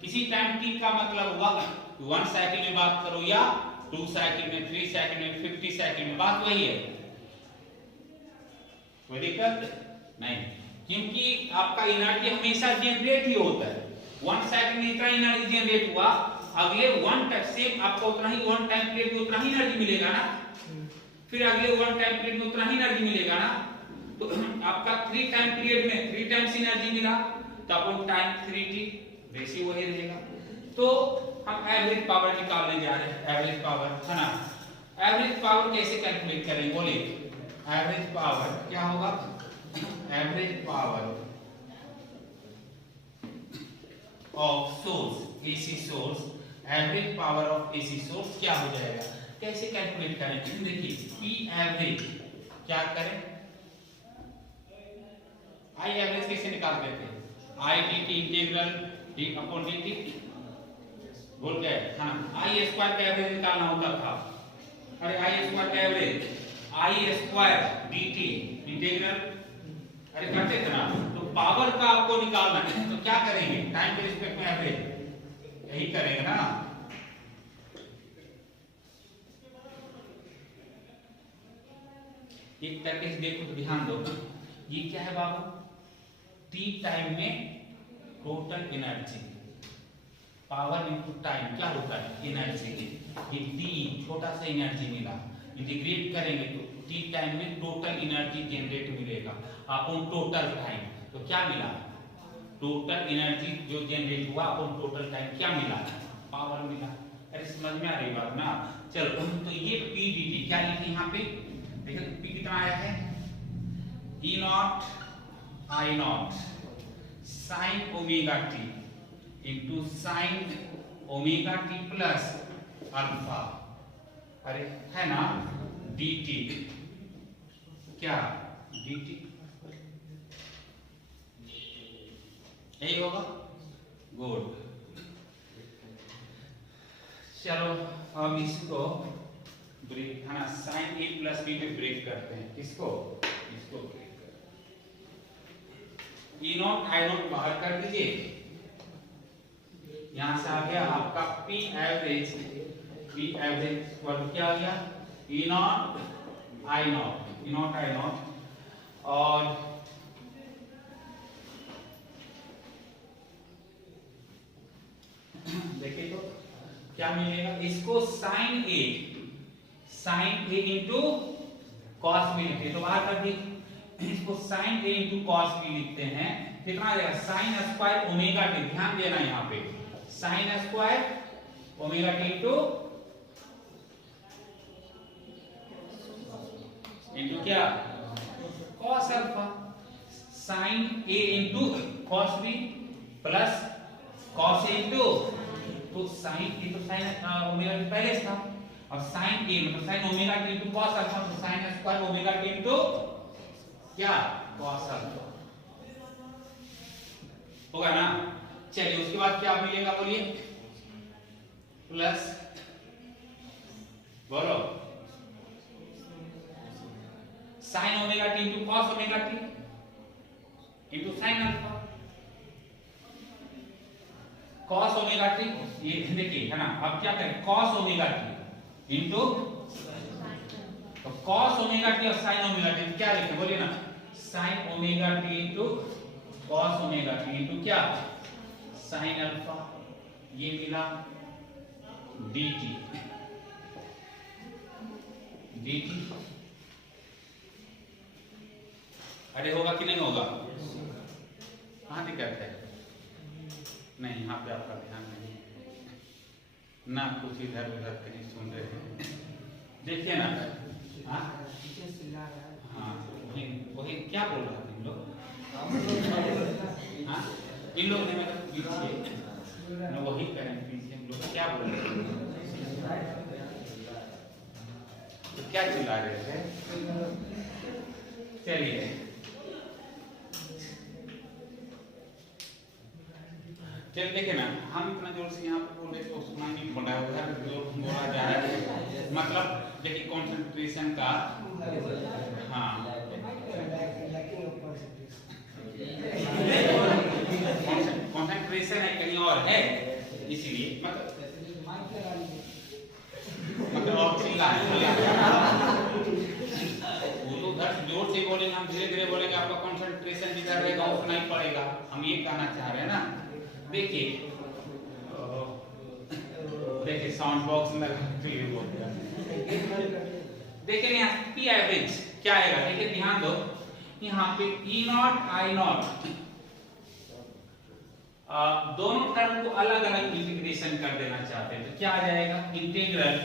किसी टाइम टी का मतलब हुआ वन साइकिल में बात करो या टू साइकिल में, 3 साइकिल में, 50 साइकिल में, बात वही है, कोई दिक्कत नहीं, क्योंकि आपका एनर्जी हमेशा जनरेट ही होता है। वन साइकिल में इतना एनर्जी जनरेट हुआ, अगले वन टाइम सेम आपको उतना ही, वन टाइम पीरियड में उतना ही एनर्जी मिलेगा ना, फिर अगले वन टाइम पीरियड में उतना ही एनर्जी मिलेगा ना। तो आपका 3 टाइम पीरियड में 3 टाइम्स एनर्जी मिला, तो अपन टाइम 3t, रेशियो वही रहेगा। तो हम एवरेज पावर निकालने जा रहे हैं, एवरेज पावर है ना। एवरेज पावर कैसे कैलकुलेट करेंगे बोलिए, एवरेज पावर क्या होगा, average power of source, AC source, average power of AC source क्या हो जाएगा, कैसे कैलकुलेट करेंगे, देखिए पी एवरेज क्या करें, आई एवरेज कैसे निकाल देते हैं, आई dt integral d upon dt, बोल गए हाँ, आई स्क्वायर का एवरेज निकालना होता था, अरे आई स्क्वायर का एवरेज आई स्क्वायर dt इंटीग्रल, अरे करते थे ना, तो पावर का आपको निकालना है तो क्या करेंगे, टाइम के रिस्पेक्ट में एवरेज यही करेंगे ना। एक पैकेज देखो तो ध्यान दो, ये क्या है बाबू, टी टाइम में total energy, power into time क्या होता है एनर्जी, ये टी छोटा सा एनर्जी मिला, इंटीग्रेट करेंगे तो टी टाइम में टोटल एनर्जी जनरेट मिलेगा अपन टोटल टाइम, तो क्या मिला, टोटल एनर्जी जो जनरेट हुआ अपन टोटल टाइम क्या मिला, पावर मिला। अरे समझ में आ रही बात ना। चलो तो ये पी डी टी क्या लिखे यहाँ पे, देखो पी कितना आया है, E naught I naught sine omega T into sine omega T plus alpha, अरे है ना dt, क्या dt यही होगा, गुड। चलो अब इसको ब्रेक है ना, साइन ए प्लस बी में ब्रेक करते हैं, किसको, इसको ब्रेक कर, ई नॉट आई नॉट बाहर कर दीजिए, यहां से आ गया आपका पी एवरेज, पी एवरेज क्या आ गया, E naught I naught, E naught I naught, और देखिए तो क्या मिलेगा, इसको sine A into cos B लिखते हैं, तो बाहर कर दी, इसको sine A into cos B लिखते हैं, कितना आ जाएगा साइन स्क्वायर ओमेगा टी, ध्यान देना यहाँ पे sine square omega T into क्या cos alpha, sine A into cos B plus cos A into, तो साइन ए तो साइन ओमेगा टी पहले था, और साइन ए मतलब sine omega T into cos alpha, तो sine square omega T into क्या cos alpha होगा ना। चलिए उसके बाद क्या मिलेगा बोलिए, प्लस बोलो sign omega T into cos omega T into sine alpha, cos omega T, ये देखिए है ना, अब क्या करें कॉस ओमेगा टी इंटू, तो कॉस ओमेगा टी और साइन ओमेगा टी क्या लिखें बोलिए ना, sign omega T into cos omega T into क्या साइन अल्फा, ये मिला dt, dt अरे होगा कि नहीं होगा, कहां दिक्कत है, नहीं यहाँ पे आपका ध्यान नहीं ना, कुछ इधर उधर कहीं सुन रहे हैं, देखिए ना, हाँ वही वही क्या बोल रहा था इन लोग, हाँ इन लोग ने मतलब पीछे ना वही करें, पीछे हम लोग क्या बोल रहे हैं, तो क्या चिल्ला रहे थे, चलिए चल देखिए ना, हम इतना जोर से यहाँ पे बोल रहे तो सुना नहीं पड़ रहा है, उधर जोर बोला जा रहा है, मतलब देखिए कंसंट्रेशन का, हाँ कंसंट्रेशन है कहीं और है, इसीलिए मतलब और चिल्ला वो तो उधर जोर से बोलेंगे, हम धीरे धीरे बोलेंगे, आपका कंसंट्रेशन जिधर रहेगा उतना ही पड़ेगा, हम ये कहना चाह रहे हैं ना। देखिए देखिए साउंड बॉक्स में क्लियर हो गया, देखिए यहाँ पी एवरेज क्या आएगा, देखिए ध्यान दो यहाँ पे ई नॉट आई नॉट दोनों टर्म को अलग अलग इंटीग्रेशन कर देना चाहते हैं, तो क्या आ जाएगा इंटीग्रल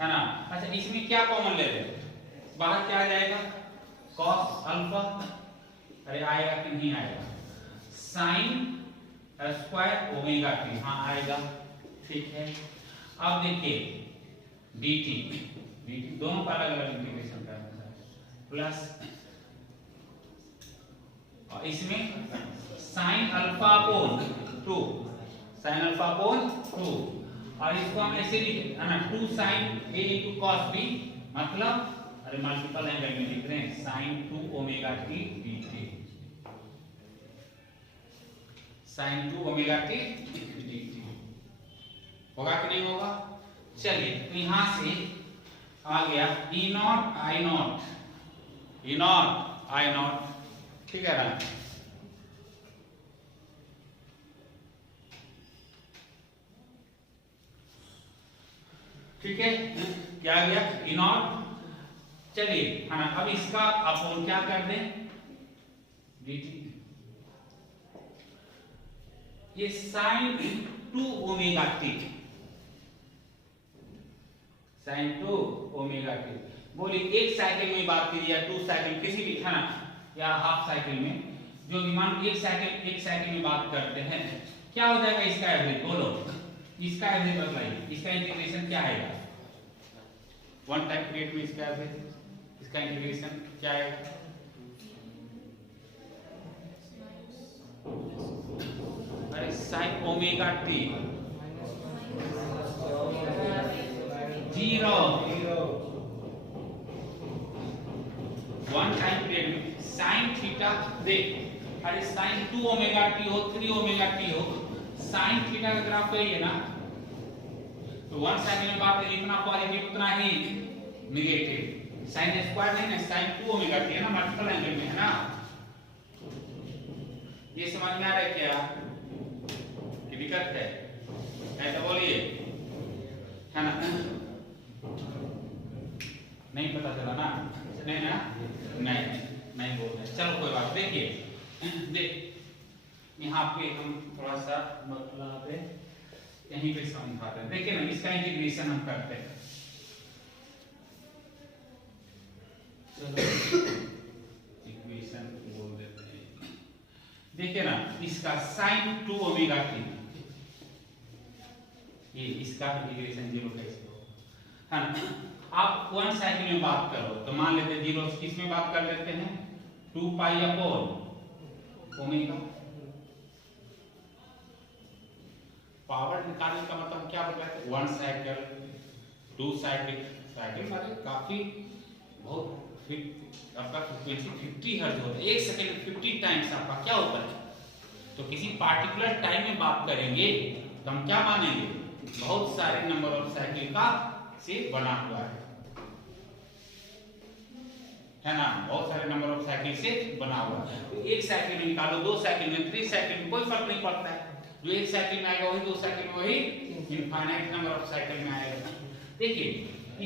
है ना। अच्छा इसमें क्या कॉमन ले रहे हैं, बाहर क्या आ जाएगा कॉस अल्फा, अरे आएगा कि नहीं आएगा, साइन स्क्वायर ओमेगा टी, हाँ आएगा, ठीक है। अब देखिए dt दोनों का अलग अलग इंटीग्रेशन करना है, प्लस और इसमें sine alpha upon 2, sine alpha upon 2, और इसको हम ऐसे लिख है ना 2 sine a into cos b, मतलब अरे मल्टीपल एंगल में लिख रहे हैं sine 2 omega t dt, sine 2 omega T dt होगा कि नहीं होगा? चलिए तो यहां से आ गया E not I not, E not I not, ठीक है ना? ठीक है, क्या आ गया? E not. चलिए है ना, अब इसका अपोन क्या कर दें? dt। ये sine 2 omega T, sine 2 omega T. बोलिए एक साइकिल में बात कीजिए या 2 साइकिल किसी भी है ना, या हाफ साइकिल में, जो विमान एक साइकिल में बात करते हैं, क्या हो जाएगा इसका एवरेज? बोलो, इसका एवरेज बताइए, इसका इंटीग्रेशन क्या आएगा? वन टाइम पीरियड में इसका एवरेज, इसका इंटीग्रेशन क्या आएगा? अरे sign omega T 0 one time period में साइन थीटा देख, अरे साइन 2 ओमेगा टी हो 3 ओमेगा टी हो, साइन थीटा का ग्राफ है ना, तो वन साइकिल में बात जितना पॉजिटिव उतना ही नेगेटिव, साइन स्क्वायर नहीं ना, साइन 2 ओमेगा टी है ना, मल्टीपल एंगल में है ना। ये समझ में आ रहा है क्या? दिक्कत है तो बोलिए, है ना? नहीं पता चला ना? नहीं ना? नहीं बोल रहे, चलो कोई बात। देखिए देख यहाँ पे हम थोड़ा सा मतलब यहीं पे समझाते हैं। देखिए ना, इसका इंटीग्रेशन हम करते हैं। चलो इक्वेशन बोल देते हैं। देखिए ना, इसका साइन 2 ओमेगा टी, ये इसका इंटीग्रेशन 0 कैसे होगा, है ना? आप वन साइकिल में बात करो तो मान लेते हैं 0 किस में बात कर लेते हैं? 2 पाई अपॉन ओमेगा। पावर निकालने का मतलब क्या बताते हैं? वन साइकिल, 2 साइकिल मारे काफी बहुत आपका फ्रीक्वेंसी 50 हर्ट्ज होता है, एक सेकंड में 50 टाइम्स आपका क्या होता है? तो किसी पार्टिकुलर टाइम में बात करेंगे तो हम क्या मानेंगे? बहुत सारे नंबर ऑफ साइकिल का से बना हुआ है ना, बहुत सारे नंबर ऑफ साइकिल से बना हुआ है। तो एक साइकिल में निकालो, 2 साइकिल में, 3 साइकिल में, कोई फर्क नहीं पड़ता है। जो एक साइकिल में आएगा वही 2 साइकिल में, वही इनफाइनाइट नंबर ऑफ साइकिल में आएगा। देखिए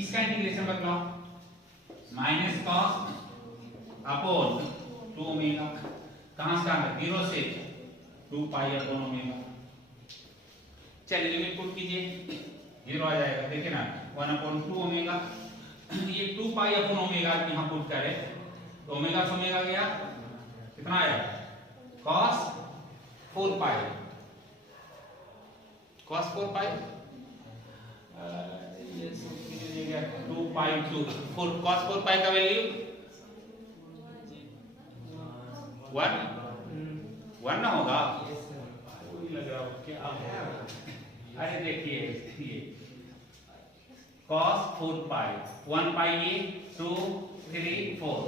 इसका इंटीग्रेशन बताओ, माइनस कॉस अपॉन 2 ओमेगा, कहां से आ रहा है? 0 से 2 पाई अपॉन ओमेगा। चलिए लिमिट पुट कीजिए, 0 आ जाएगा। देखिए ना 1 अपॉन 2 ओमेगा, ये 2 पाई अपॉन ओमेगा यहां पुट करें तो ओमेगा से ओमेगा गया, कितना आया? cos 4 पाई, cos 4 पाई, ये गया 2 पाई 2 4, cos 4 पाई का वैल्यू 1 ना होगा? अरे देखिए ये cos 4 पाई, 1 पाई ये 2 3 4,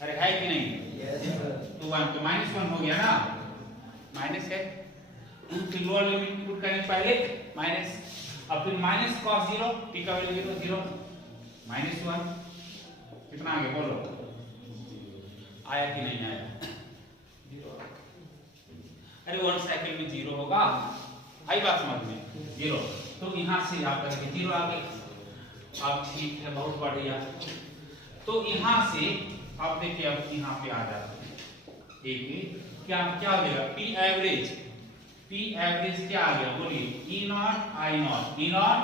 अरे है कि नहीं? तो 1 तो -1 हो गया ना, माइनस है, फिर लोअर लिमिट पुट करने पहले माइनस, अब फिर माइनस cos 0, t का वैल्यू 0, -1, कितना आ गया बोलो? आया कि नहीं आया? 0। अरे 1 साइकिल में 0 होगा, आई बात समझ में? 0, तो यहां से आप करेंगे 0 आ गए। अब ठीक है, बहुत बढ़िया। तो यहां से आप देखिए, अब यहां पे आ जाते हैं, एक क्या क्या हो जाएगा? पी एवरेज क्या आ गया? बोलिए, E not I not, E not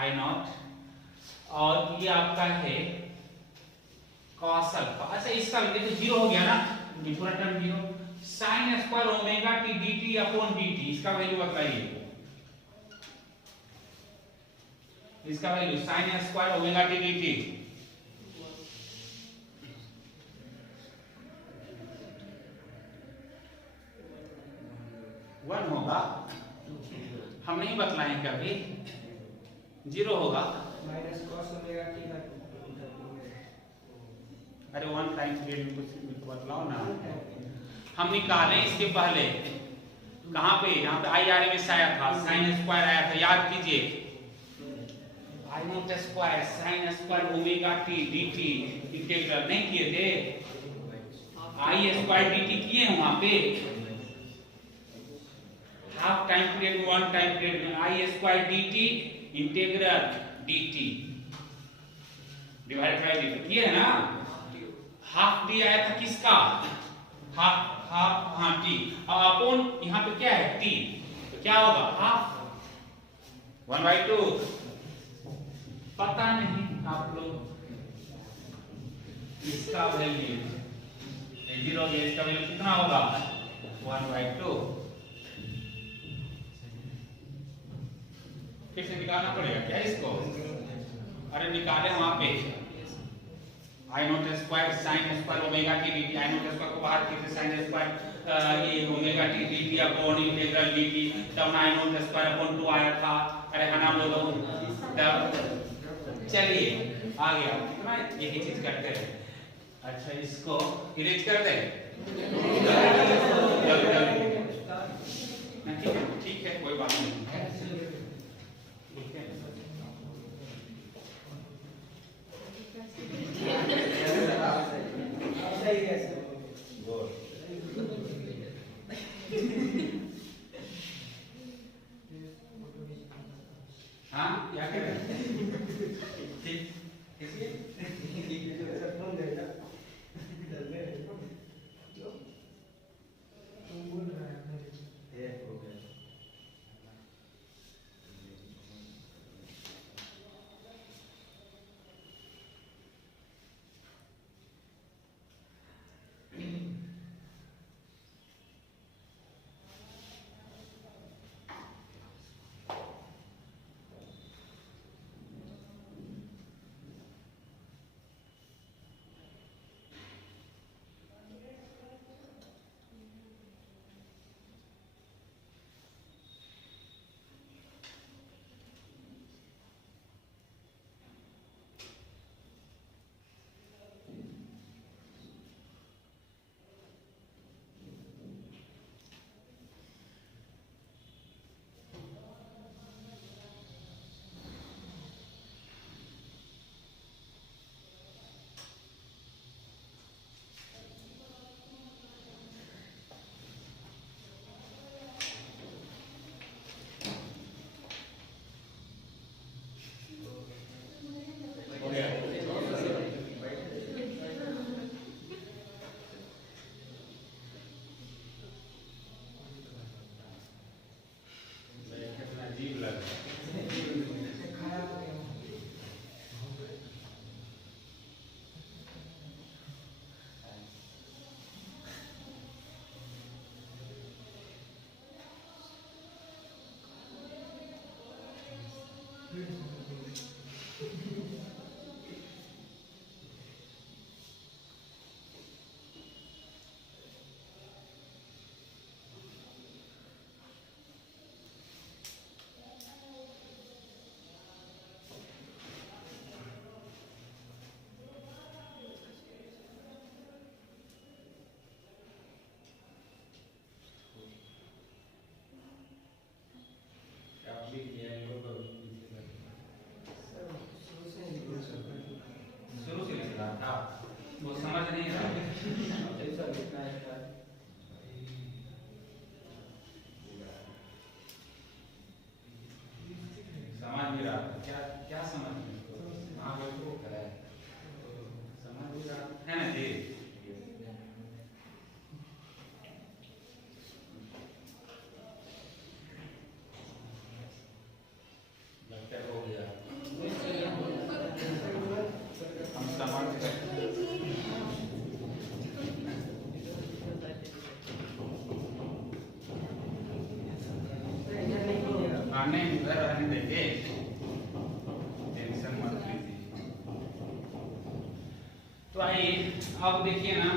I not, और ये आपका है cos अल्फा। अच्छा इसका वैल्यू तो 0 हो गया ना, ये पूरा term 0, sin square omega T dt upon dt, इसका वैल्यू बताइए, इसका value sin square omega T dt, one होगा, हम नहीं बतलाएं कभी, 0 होगा, माइनस cos ओमेगा टी का, अरे 1 टाइम पीरियड में कुछ बतलाओ ना, हम निकालें इसके पहले कहाँ पे? यहाँ पे आई आरएमएस आया था, साइन स्क्वायर आया था, याद कीजिए। I naught square sine square omega T dt integral नहीं किए थे? आई स्क्वायर dt किए हैं वहां पे। हाफ टाइम पीरियड में, वन टाइम पीरियड में I square dt integral dt divide by dt किए है ना। हाफ डी आया था किसका? हाफ हाफ हाँ टी, और अपॉन यहाँ पे क्या है टी, तो क्या होगा? हाफ 1/2। पता नहीं आप लोग इसका वैल्यू 0 है, इसका वैल्यू कितना होगा? 1/2। फिर से निकालना पड़ेगा क्या इसको? अरे निकाले वहां पे I naught square sine square omega T dt, I naught square को बाहर किए साइन स्क्वायर ये omega T dt upon integral dt, तब आई नॉट स्क्वायर अपॉन 2 आया था। अरे है ना लोगों? तब चलिए आ गया कितना, यही चीज करते रहे। अच्छा इसको इरेज कर दे। ठीक है कोई बात नहीं। हाँ क्या कर रहे हैं? ठीक तो आइए अब देखिए ना,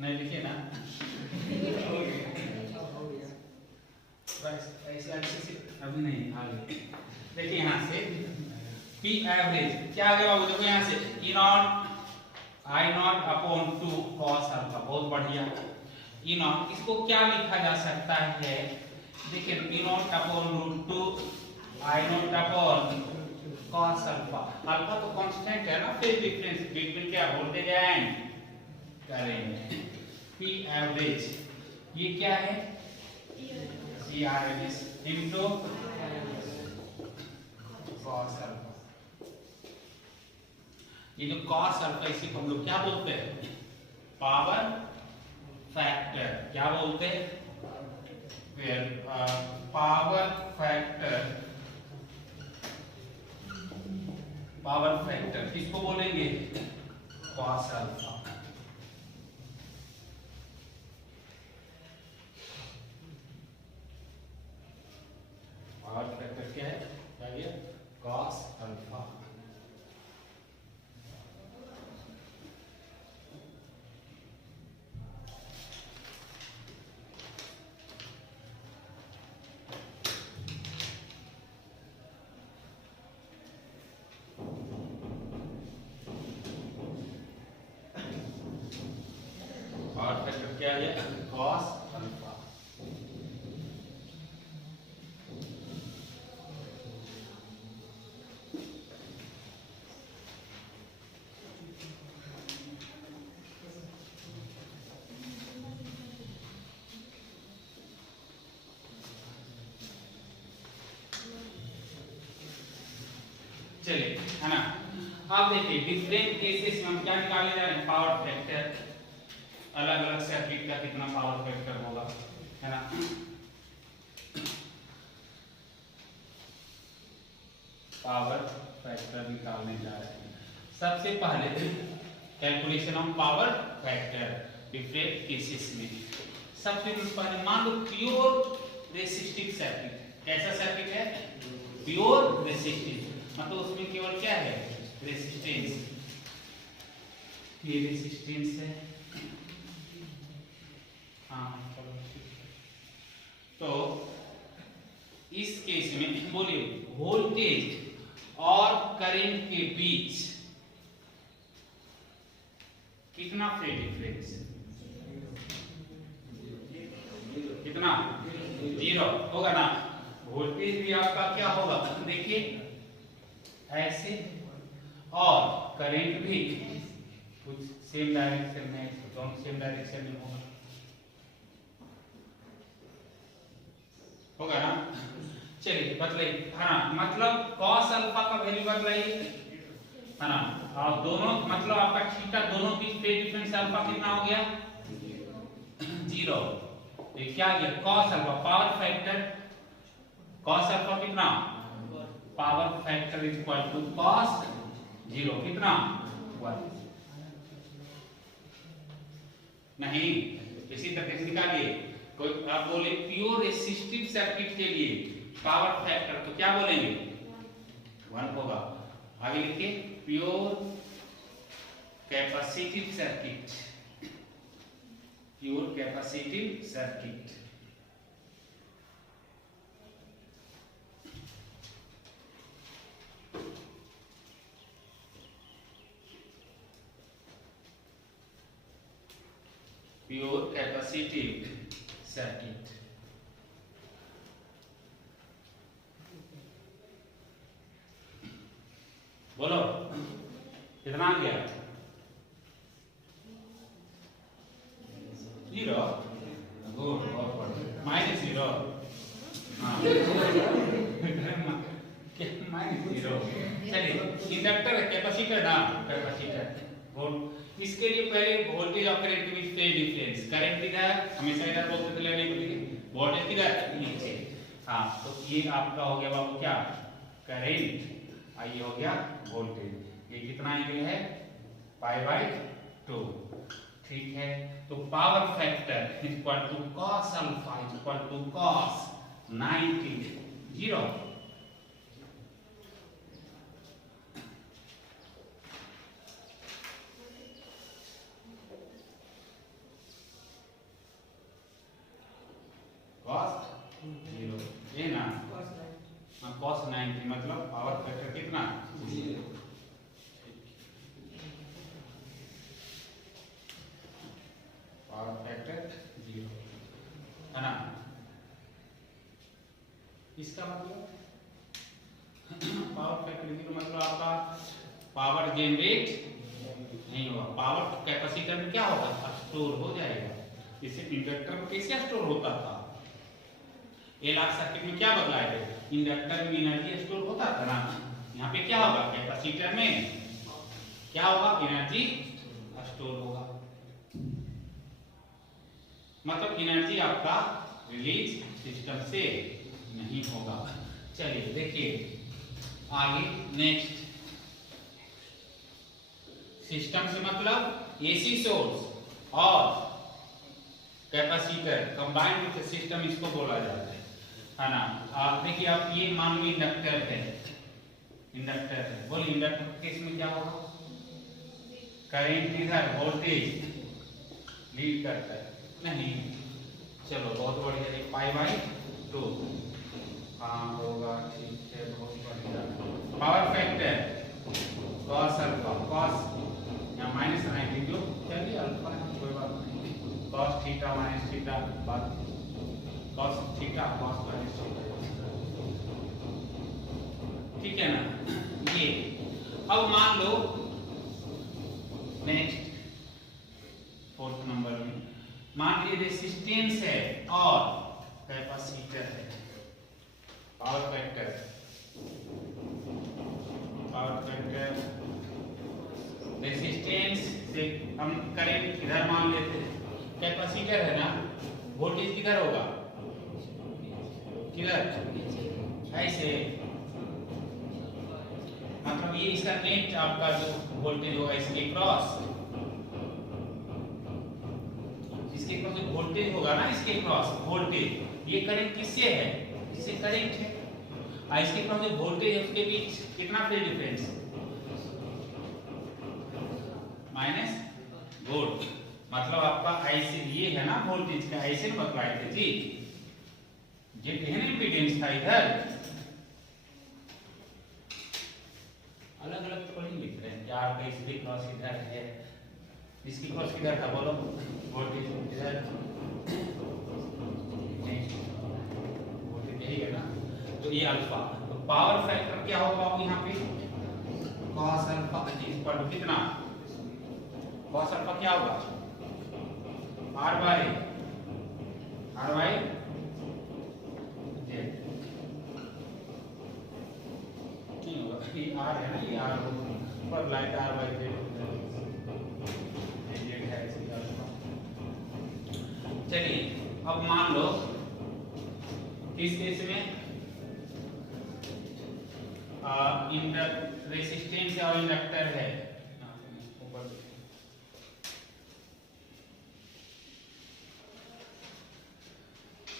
नहीं लिखे ना, हो गया। बस ऐसे अच्छे से अभी नहीं, आगे देखिए यहाँ से पी एवरेज क्या आ गया बाबू, देखो यहाँ से E naught I naught upon 2 cos alpha, बहुत बढ़िया। ई नॉट इसको क्या लिखा जा सकता है, देखिए E naught upon root 2 I naught upon cos alpha. Alpha तो कांस्टेंट है ना, फेज डिफरेंस बिटवीन क्या voltage and current. P average ये क्या है, C R M S into cos alpha. ये जो कॉस अल्फा इसी को हम लोग क्या बोलते हैं, पावर फैक्टर। क्या बोलते हैं, पावर फैक्टर। पावर फैक्टर किसको बोलेंगे, कॉस अल्फा। पावर फैक्टर क्या है, क्या कॉस अल्फा। पावर फैक्टर क्या है, कॉस अल्फा। चलिए है ना, अब देखिए डिफरेंट केसेस में हम क्या निकालने जा रहे हैं, पावर फैक्टर। अलग अलग सर्किट का कितना पावर फैक्टर होगा, है ना। पावर फैक्टर निकालने जा रहे हैं। सबसे पहले calculation of power factor different cases में। सबसे पहले मान लो प्योर रेसिस्टिव सर्किट। कैसा सर्किट है, प्योर रेसिस्टिव, मतलब उसमें केवल क्या है, रेसिस्टेंस। ये रेसिस्टेंस है, हाँ चलो। तो इस केस में बोलिए वोल्टेज और करंट के बीच कितना फेज डिफरेंस, कितना, 0 होगा ना। वोल्टेज भी आपका क्या होगा, देखिए ऐसे, और करंट भी कुछ सेम डायरेक्शन में, दोनों सेम डायरेक्शन में होगा ना। चलिए बतलाइए, हाँ मतलब कॉस अल्फा का वैल्यू बतलाइए, है ना। और दोनों मतलब आपका थीटा दोनों की फेज डिफरेंस अल्फा कितना हो गया, 0। ये क्या गया, cos alpha. Power factor cos alpha कितना, power factor is equal to cos 0 कितना, 1। नहीं, इसी तरह से निकालिए। कोई आप बोले प्योर रेसिस्टिव सर्किट के लिए पावर फैक्टर तो क्या बोलेंगे, 1 होगा। आगे लिखिए pure capacitive circuit, pure capacitive circuit pure capacitive circuit. बोलो कितना आ गया, 0, गुड, बहुत बढ़िया, -0, हाँ -0। चलिए इंडक्टर है, कैपेसिटर ना, कैपेसिटर, गुड। इसके लिए पहले वोल्टेज और करंट के बीच फेज डिफरेंस। करंट किधर, हमेशा इधर बोलते थे लेने के लिए, वोल्टेज किधर, नीचे। हाँ तो ये आपका हो गया बाबू क्या, करंट, और ये हो गया वोल्टेज। ये कितना एंगल है, π/2, ठीक है। तो power factor equal to cos alpha equal to cos 90, 0। 90 मतलब पावर फैक्टर कितना, 0। पावर फैक्टर 0 है ना। इसका मतलब पावर फैक्टर 0 मतलब आपका पावर जनरेट नहीं होगा, पावर कैपेसिटर में क्या होगा, स्टोर हो जाएगा। इससे इंडक्टर में कैसे स्टोर होता था, एलआर सर्किट में क्या बदला है, इंडक्टर में एनर्जी स्टोर होता था ना, यहाँ पे क्या होगा, कैपेसिटर में क्या होगा, एनर्जी स्टोर होगा। मतलब एनर्जी आपका रिलीज सिस्टम से नहीं होगा। चलिए देखिए आगे नेक्स्ट, सिस्टम से मतलब एसी सोर्स और कैपेसिटर कंबाइंड विद सिस्टम, इसको बोला जाता है ना। आप देखिए, आप ये मान लो इंडक्टर है, इंडक्टर है, बोलिए इंडक्टर के केस में क्या होगा, करंट इधर वोल्टेज लीड करता है नहीं, चलो बहुत बढ़िया, ये π/2 हाँ होगा, ठीक है, बहुत बढ़िया। Power factor cos alpha, cos या माइनस 90 जो, चलिए अल्फा कोई बात नहीं, cos थीटा माइनस थीटा बात, cos theta cos minus theta, ठीक है ना। ये अब मान लो नेक्स्ट 4th नंबर में मान लीजिए रेसिस्टेंस है और कैपेसिटर है, power factor, power factor resistance से हम करंट इधर मान लेते हैं, कैपेसिटर है ना, वोल्टेज किधर होगा, किधर, ऐसे, मतलब ये इसका नेट आपका जो वोल्टेज होगा इसके क्रॉस, इसके क्रॉस जो वोल्टेज होगा ना, इसके क्रॉस वोल्टेज, ये करंट किससे है, इससे करंट है, और इसके क्रॉस जो वोल्टेज है उसके बीच कितना फेज डिफरेंस, माइनस वोल्ट, मतलब आपका ऐसे ये है ना वोल्टेज का, ऐसे बतलाए थे जी, ये इम्पीडेंस था इधर, अलग अलग तो नहीं लिख रहे हैं यार, का इसकी क्रॉस इधर है, इसकी क्रॉस किधर था बोलो, वोल्टेज इधर, वोल्टेज यही है ना, तो ये अल्फा, तो पावर फैक्टर क्या होगा यहाँ पे, cos अल्फा इक्वल टू कितना, cos अल्फा क्या होगा, r बाय z, नहीं होगा, ये r है ना, ये r पर लाइट r बाय z है इसकी अल्फा। चलिए अब मान लो किस केस में, रेसिस्टेंस और इंडक्टर है,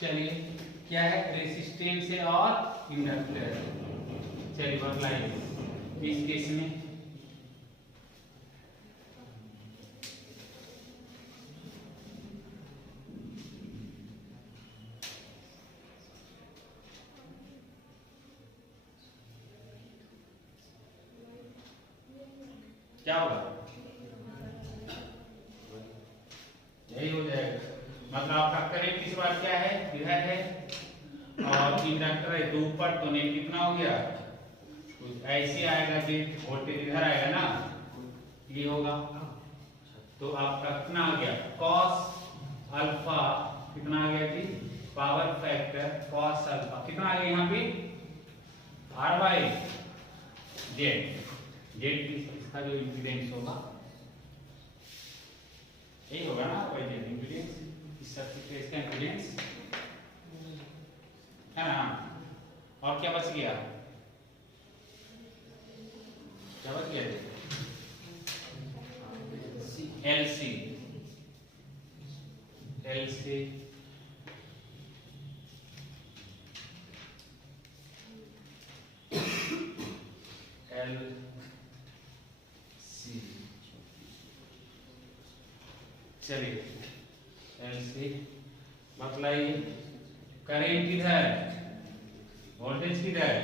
चलिए क्या है, रेसिस्टेंस है और इंडक्टर, चलिए बतलाइए इस केस में, क्या होगा, यही हो जाएगा, मतलब आपका करंट इस बार क्या है, इधर है, और इंडक्टर है तो ऊपर, तो नेट कितना हो गया, कुछ ऐसे आएगा कि वोल्टेज इधर आएगा ना, ये होगा, तो आपका कितना आ गया, cos अल्फा कितना आ गया जी, पावर फैक्टर cos अल्फा कितना आ गया यहाँ पे, r बाय z, इसका जो इम्पीडेंस होगा यही होगा ना, y z इम्पीडेंस, इस सर्किट का इसका इम्पीडेंस है ना। और क्या बच गया, क्या बच गया, LC, LC चलिए LC मतलब करंट किधर, वोल्टेज किधर,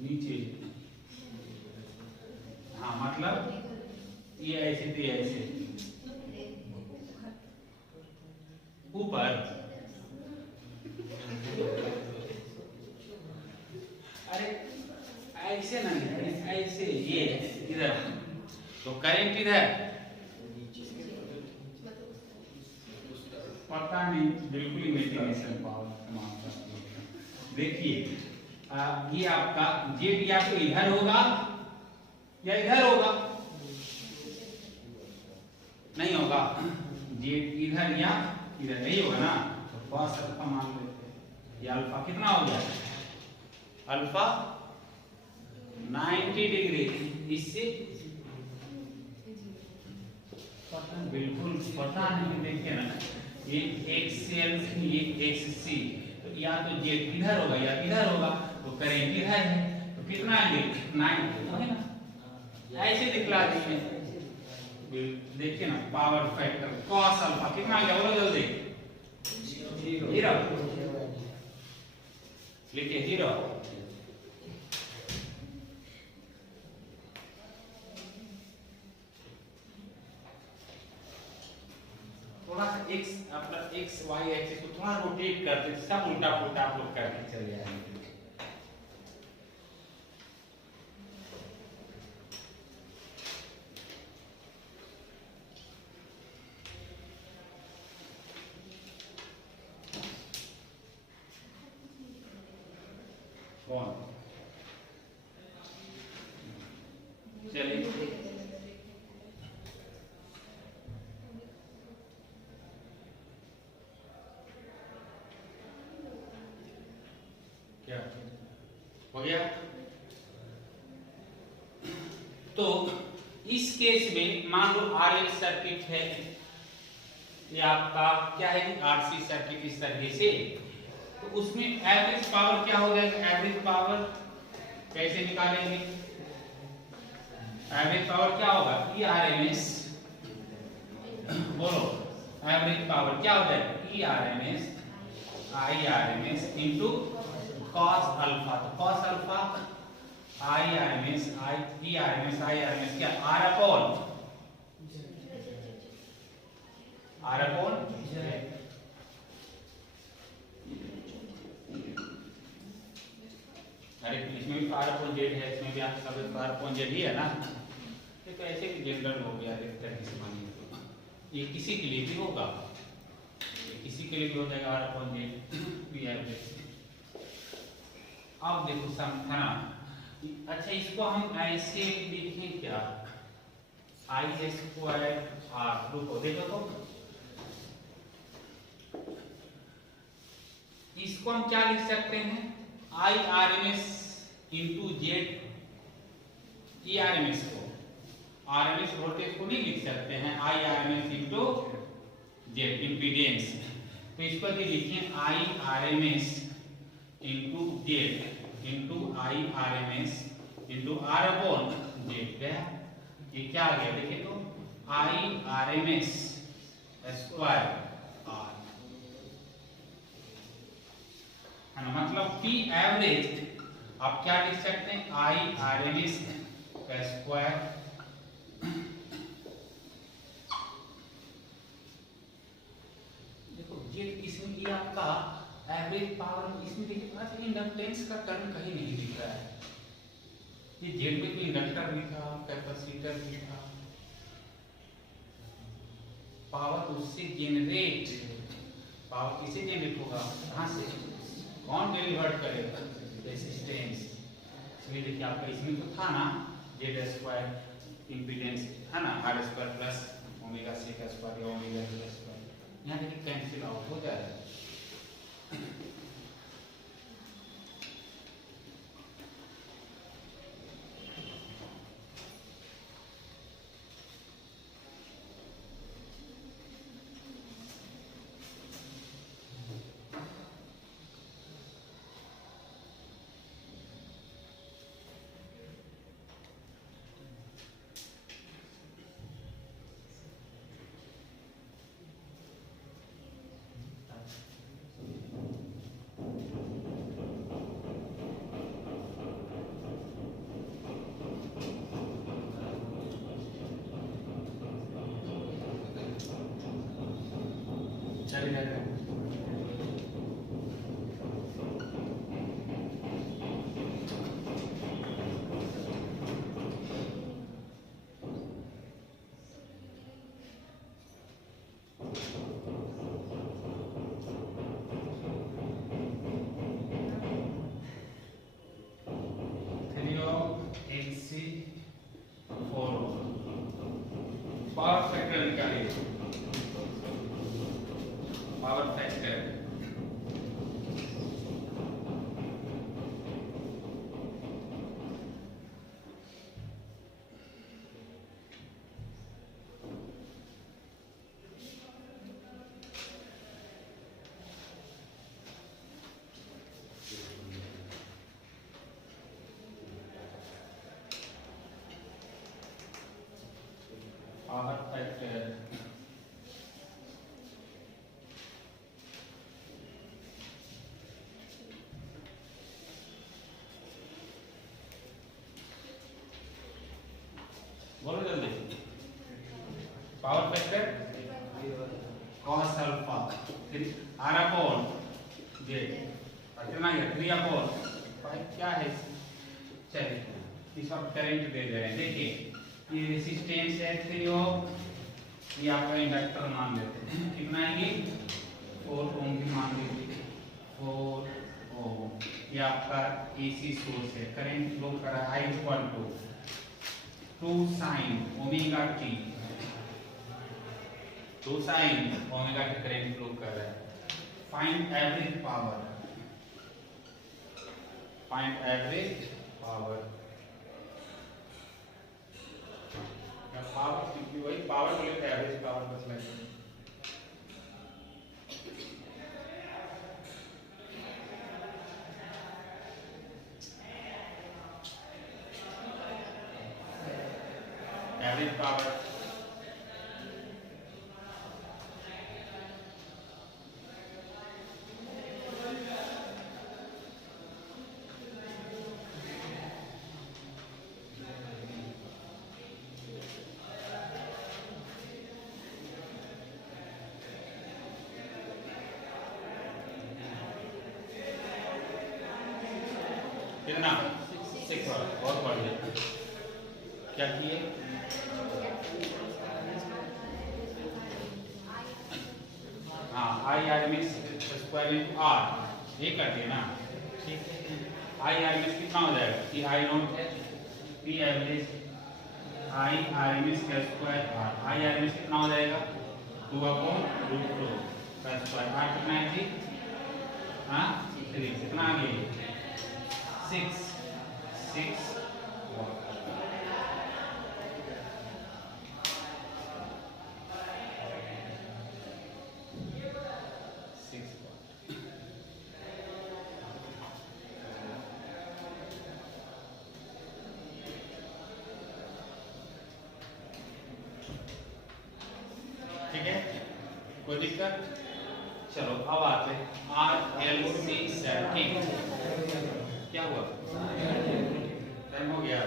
नीचे, हाँ मतलब ये ऐसे तो ये ऐसे, ऊपर, अरे ऐसे नहीं है, ऐसे ये इधर, तो करंट इधर, पता नहीं, बिल्कुल इमेजिनेशन पावर मारता। देखिए ये आपका जेट या तो इधर होगा या इधर होगा, नहीं होगा, जेट इधर या इधर नहीं होगा ना, तो cos अल्फा मान लेते हैं। ये अल्फा कितना हो गया, अल्फा 90 डिग्री, इससे पता बिल्कुल पता नहीं, देखिए ना ये एक्सएल ये एक्ससी, तो या तो जेट इधर होगा या इधर होगा, तो करंट इधर है, तो कितना है 90 तो है ना, ऐसे दिखला दीजिए। देखिए ना पावर फैक्टर cos अल्फा कितना आ गया, बोलो जल्दी, 0 लिखिए 0। थोड़ा सा x अपना x y एक्सिस को थोड़ा रोटेट करते, सब उल्टा पुल्टा आप लोग करके चले जाएंगे। कौन चलिए क्या हो गया, तो इस केस में मान लो आरएल सर्किट है, ये आपका क्या है आरसी सर्किट इस तरीके से, तो उसमें एवरेज पावर क्या हो जाएगा, एवरेज पावर कैसे निकालेंगे, एवरेज पावर क्या होगा, ई आर एम एस, बोलो एवरेज पावर क्या हो जाएगा, E R M S I R M S into cos alpha, तो cos alpha I R M S I E R M S I R M S क्या R upon अरे इसमें भी are upon Z है, इसमें भी आप सब आर अपॉन जेड ही है ना, ये तो ऐसे भी जनरल हो गया एक तरह से मानिए, तो ये किसी के लिए भी होगा, किसी के लिए भी हो जाएगा आर अपॉन जेड भी एवरेज। अब देखो समझना, अच्छा इसको हम ऐसे लिखें क्या, आई स्क्वायर आर, रुको देखो तो इसको हम क्या लिख सकते हैं, I R M S into Z, E R M S को आर एम एस वोल्टेज को नहीं लिख सकते हैं, I R M S into Z impedance, तो इसको लिखें I R M S into Z into I R M S into R upon Z, गया ये क्या आ गया, देखिए तो I R M S square R, है ना, मतलब पी एवरेज आप क्या लिख सकते हैं, आई आर एम एस का स्क्वायर देखो जेड, इसमें ये आपका एवरेज पावर, इसमें देखिए इंडक्टेंस का टर्म कहीं नहीं दिख रहा है, ये जेड में तो इंडक्टर लिखा, कैपेसिटर लिखा, पावर उससे जेनरेट, पावर किसे जेनरेट होगा, कहां से, कौन डिलीवर करेगा, रेजिस्टेंस, इसलिए देखिए आपका इसमें तो था ना जेड स्क्वायर इम्पीडेंस है ना, R square plus omega C का स्क्वायर या ओमेगा सी स्क्वायर, यहाँ देखिए कैंसिल आउट हो जाएगा। पावर फैक्टर निकालिए। पावर फैक्टर बोलो जल्दी। Power factor cos alpha r upon z कितना है 3 अपॉन 5 क्या है। चलिए इस वक्त करंट दे दे रहे हैं। देखिए ये रेजिस्टेंस है 3 ओम, ये आपका इंडक्टर मान लेते हैं कितना है ये 4 ओम भी मान लीजिए 4 ओम। ये आपका एसी सोर्स है। करंट फ्लो कर रहा है I equal to 2 sin omega T 2 sin omega T current flow कर रहा है। Find average power, find average power. Power कितनी वही पावर बोले तो एवरेज पावर बस लगे। एवरेज पावर कितना 6 और बढ़िया क्या किए हाँ I R M S square into R ये कर दिए ना। ठीक है आई आर एम एस कितना हो जाएगा कि आई नॉट है P average I R M S का square R. I R M S कितना हो जाएगा 2 अपॉन √2 का स्क्वायर। आर कितना है जी हाँ 3 कितना आ गया 6 ठीक है कोई दिक्कत। चलो अब आते हैं RLC सर्किट। क्या हुआ टाइम हो गया।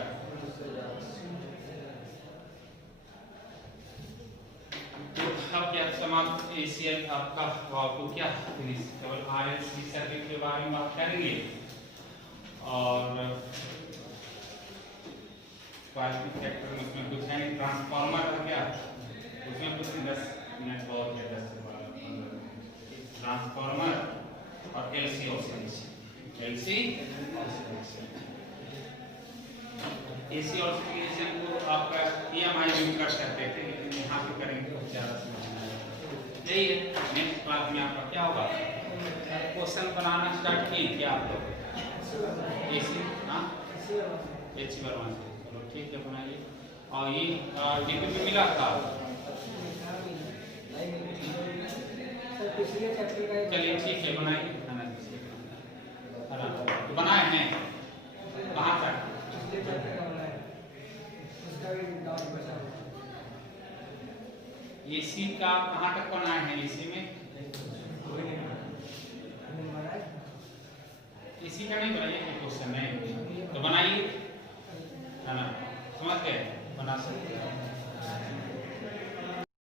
तो अब क्या समाप्त ACL आपका तो क्या केवल RLC सर्किट के बारे में बात करेंगे और फैक्टर में उसमें कुछ है नहीं। ट्रांसफार्मर का क्या उसमें कुछ 10 मिनट और क्या 10 से 12 ट्रांसफार्मर और LC ऑसिलेशन। AC ऑसिलेशन को आपका EMI में कर सकते थे लेकिन यहाँ पे करेंगे तो ज़्यादा समझना है। यही है नेक्स्ट क्लास में आपका क्या होगा क्वेश्चन बनाना स्टार्ट किए क्या आप लोग AC हाँ HC बनवाना चलो ठीक है बनाइए। और ये DP में मिला था चलिए ठीक है बनाइए तो बनाए हैं कहाँ तक AC का कहाँ तक बनाए हैं। AC में AC का नहीं बनाइए क्वेश्चन है तो बनाइए है ना समझ गए बना सकते हैं।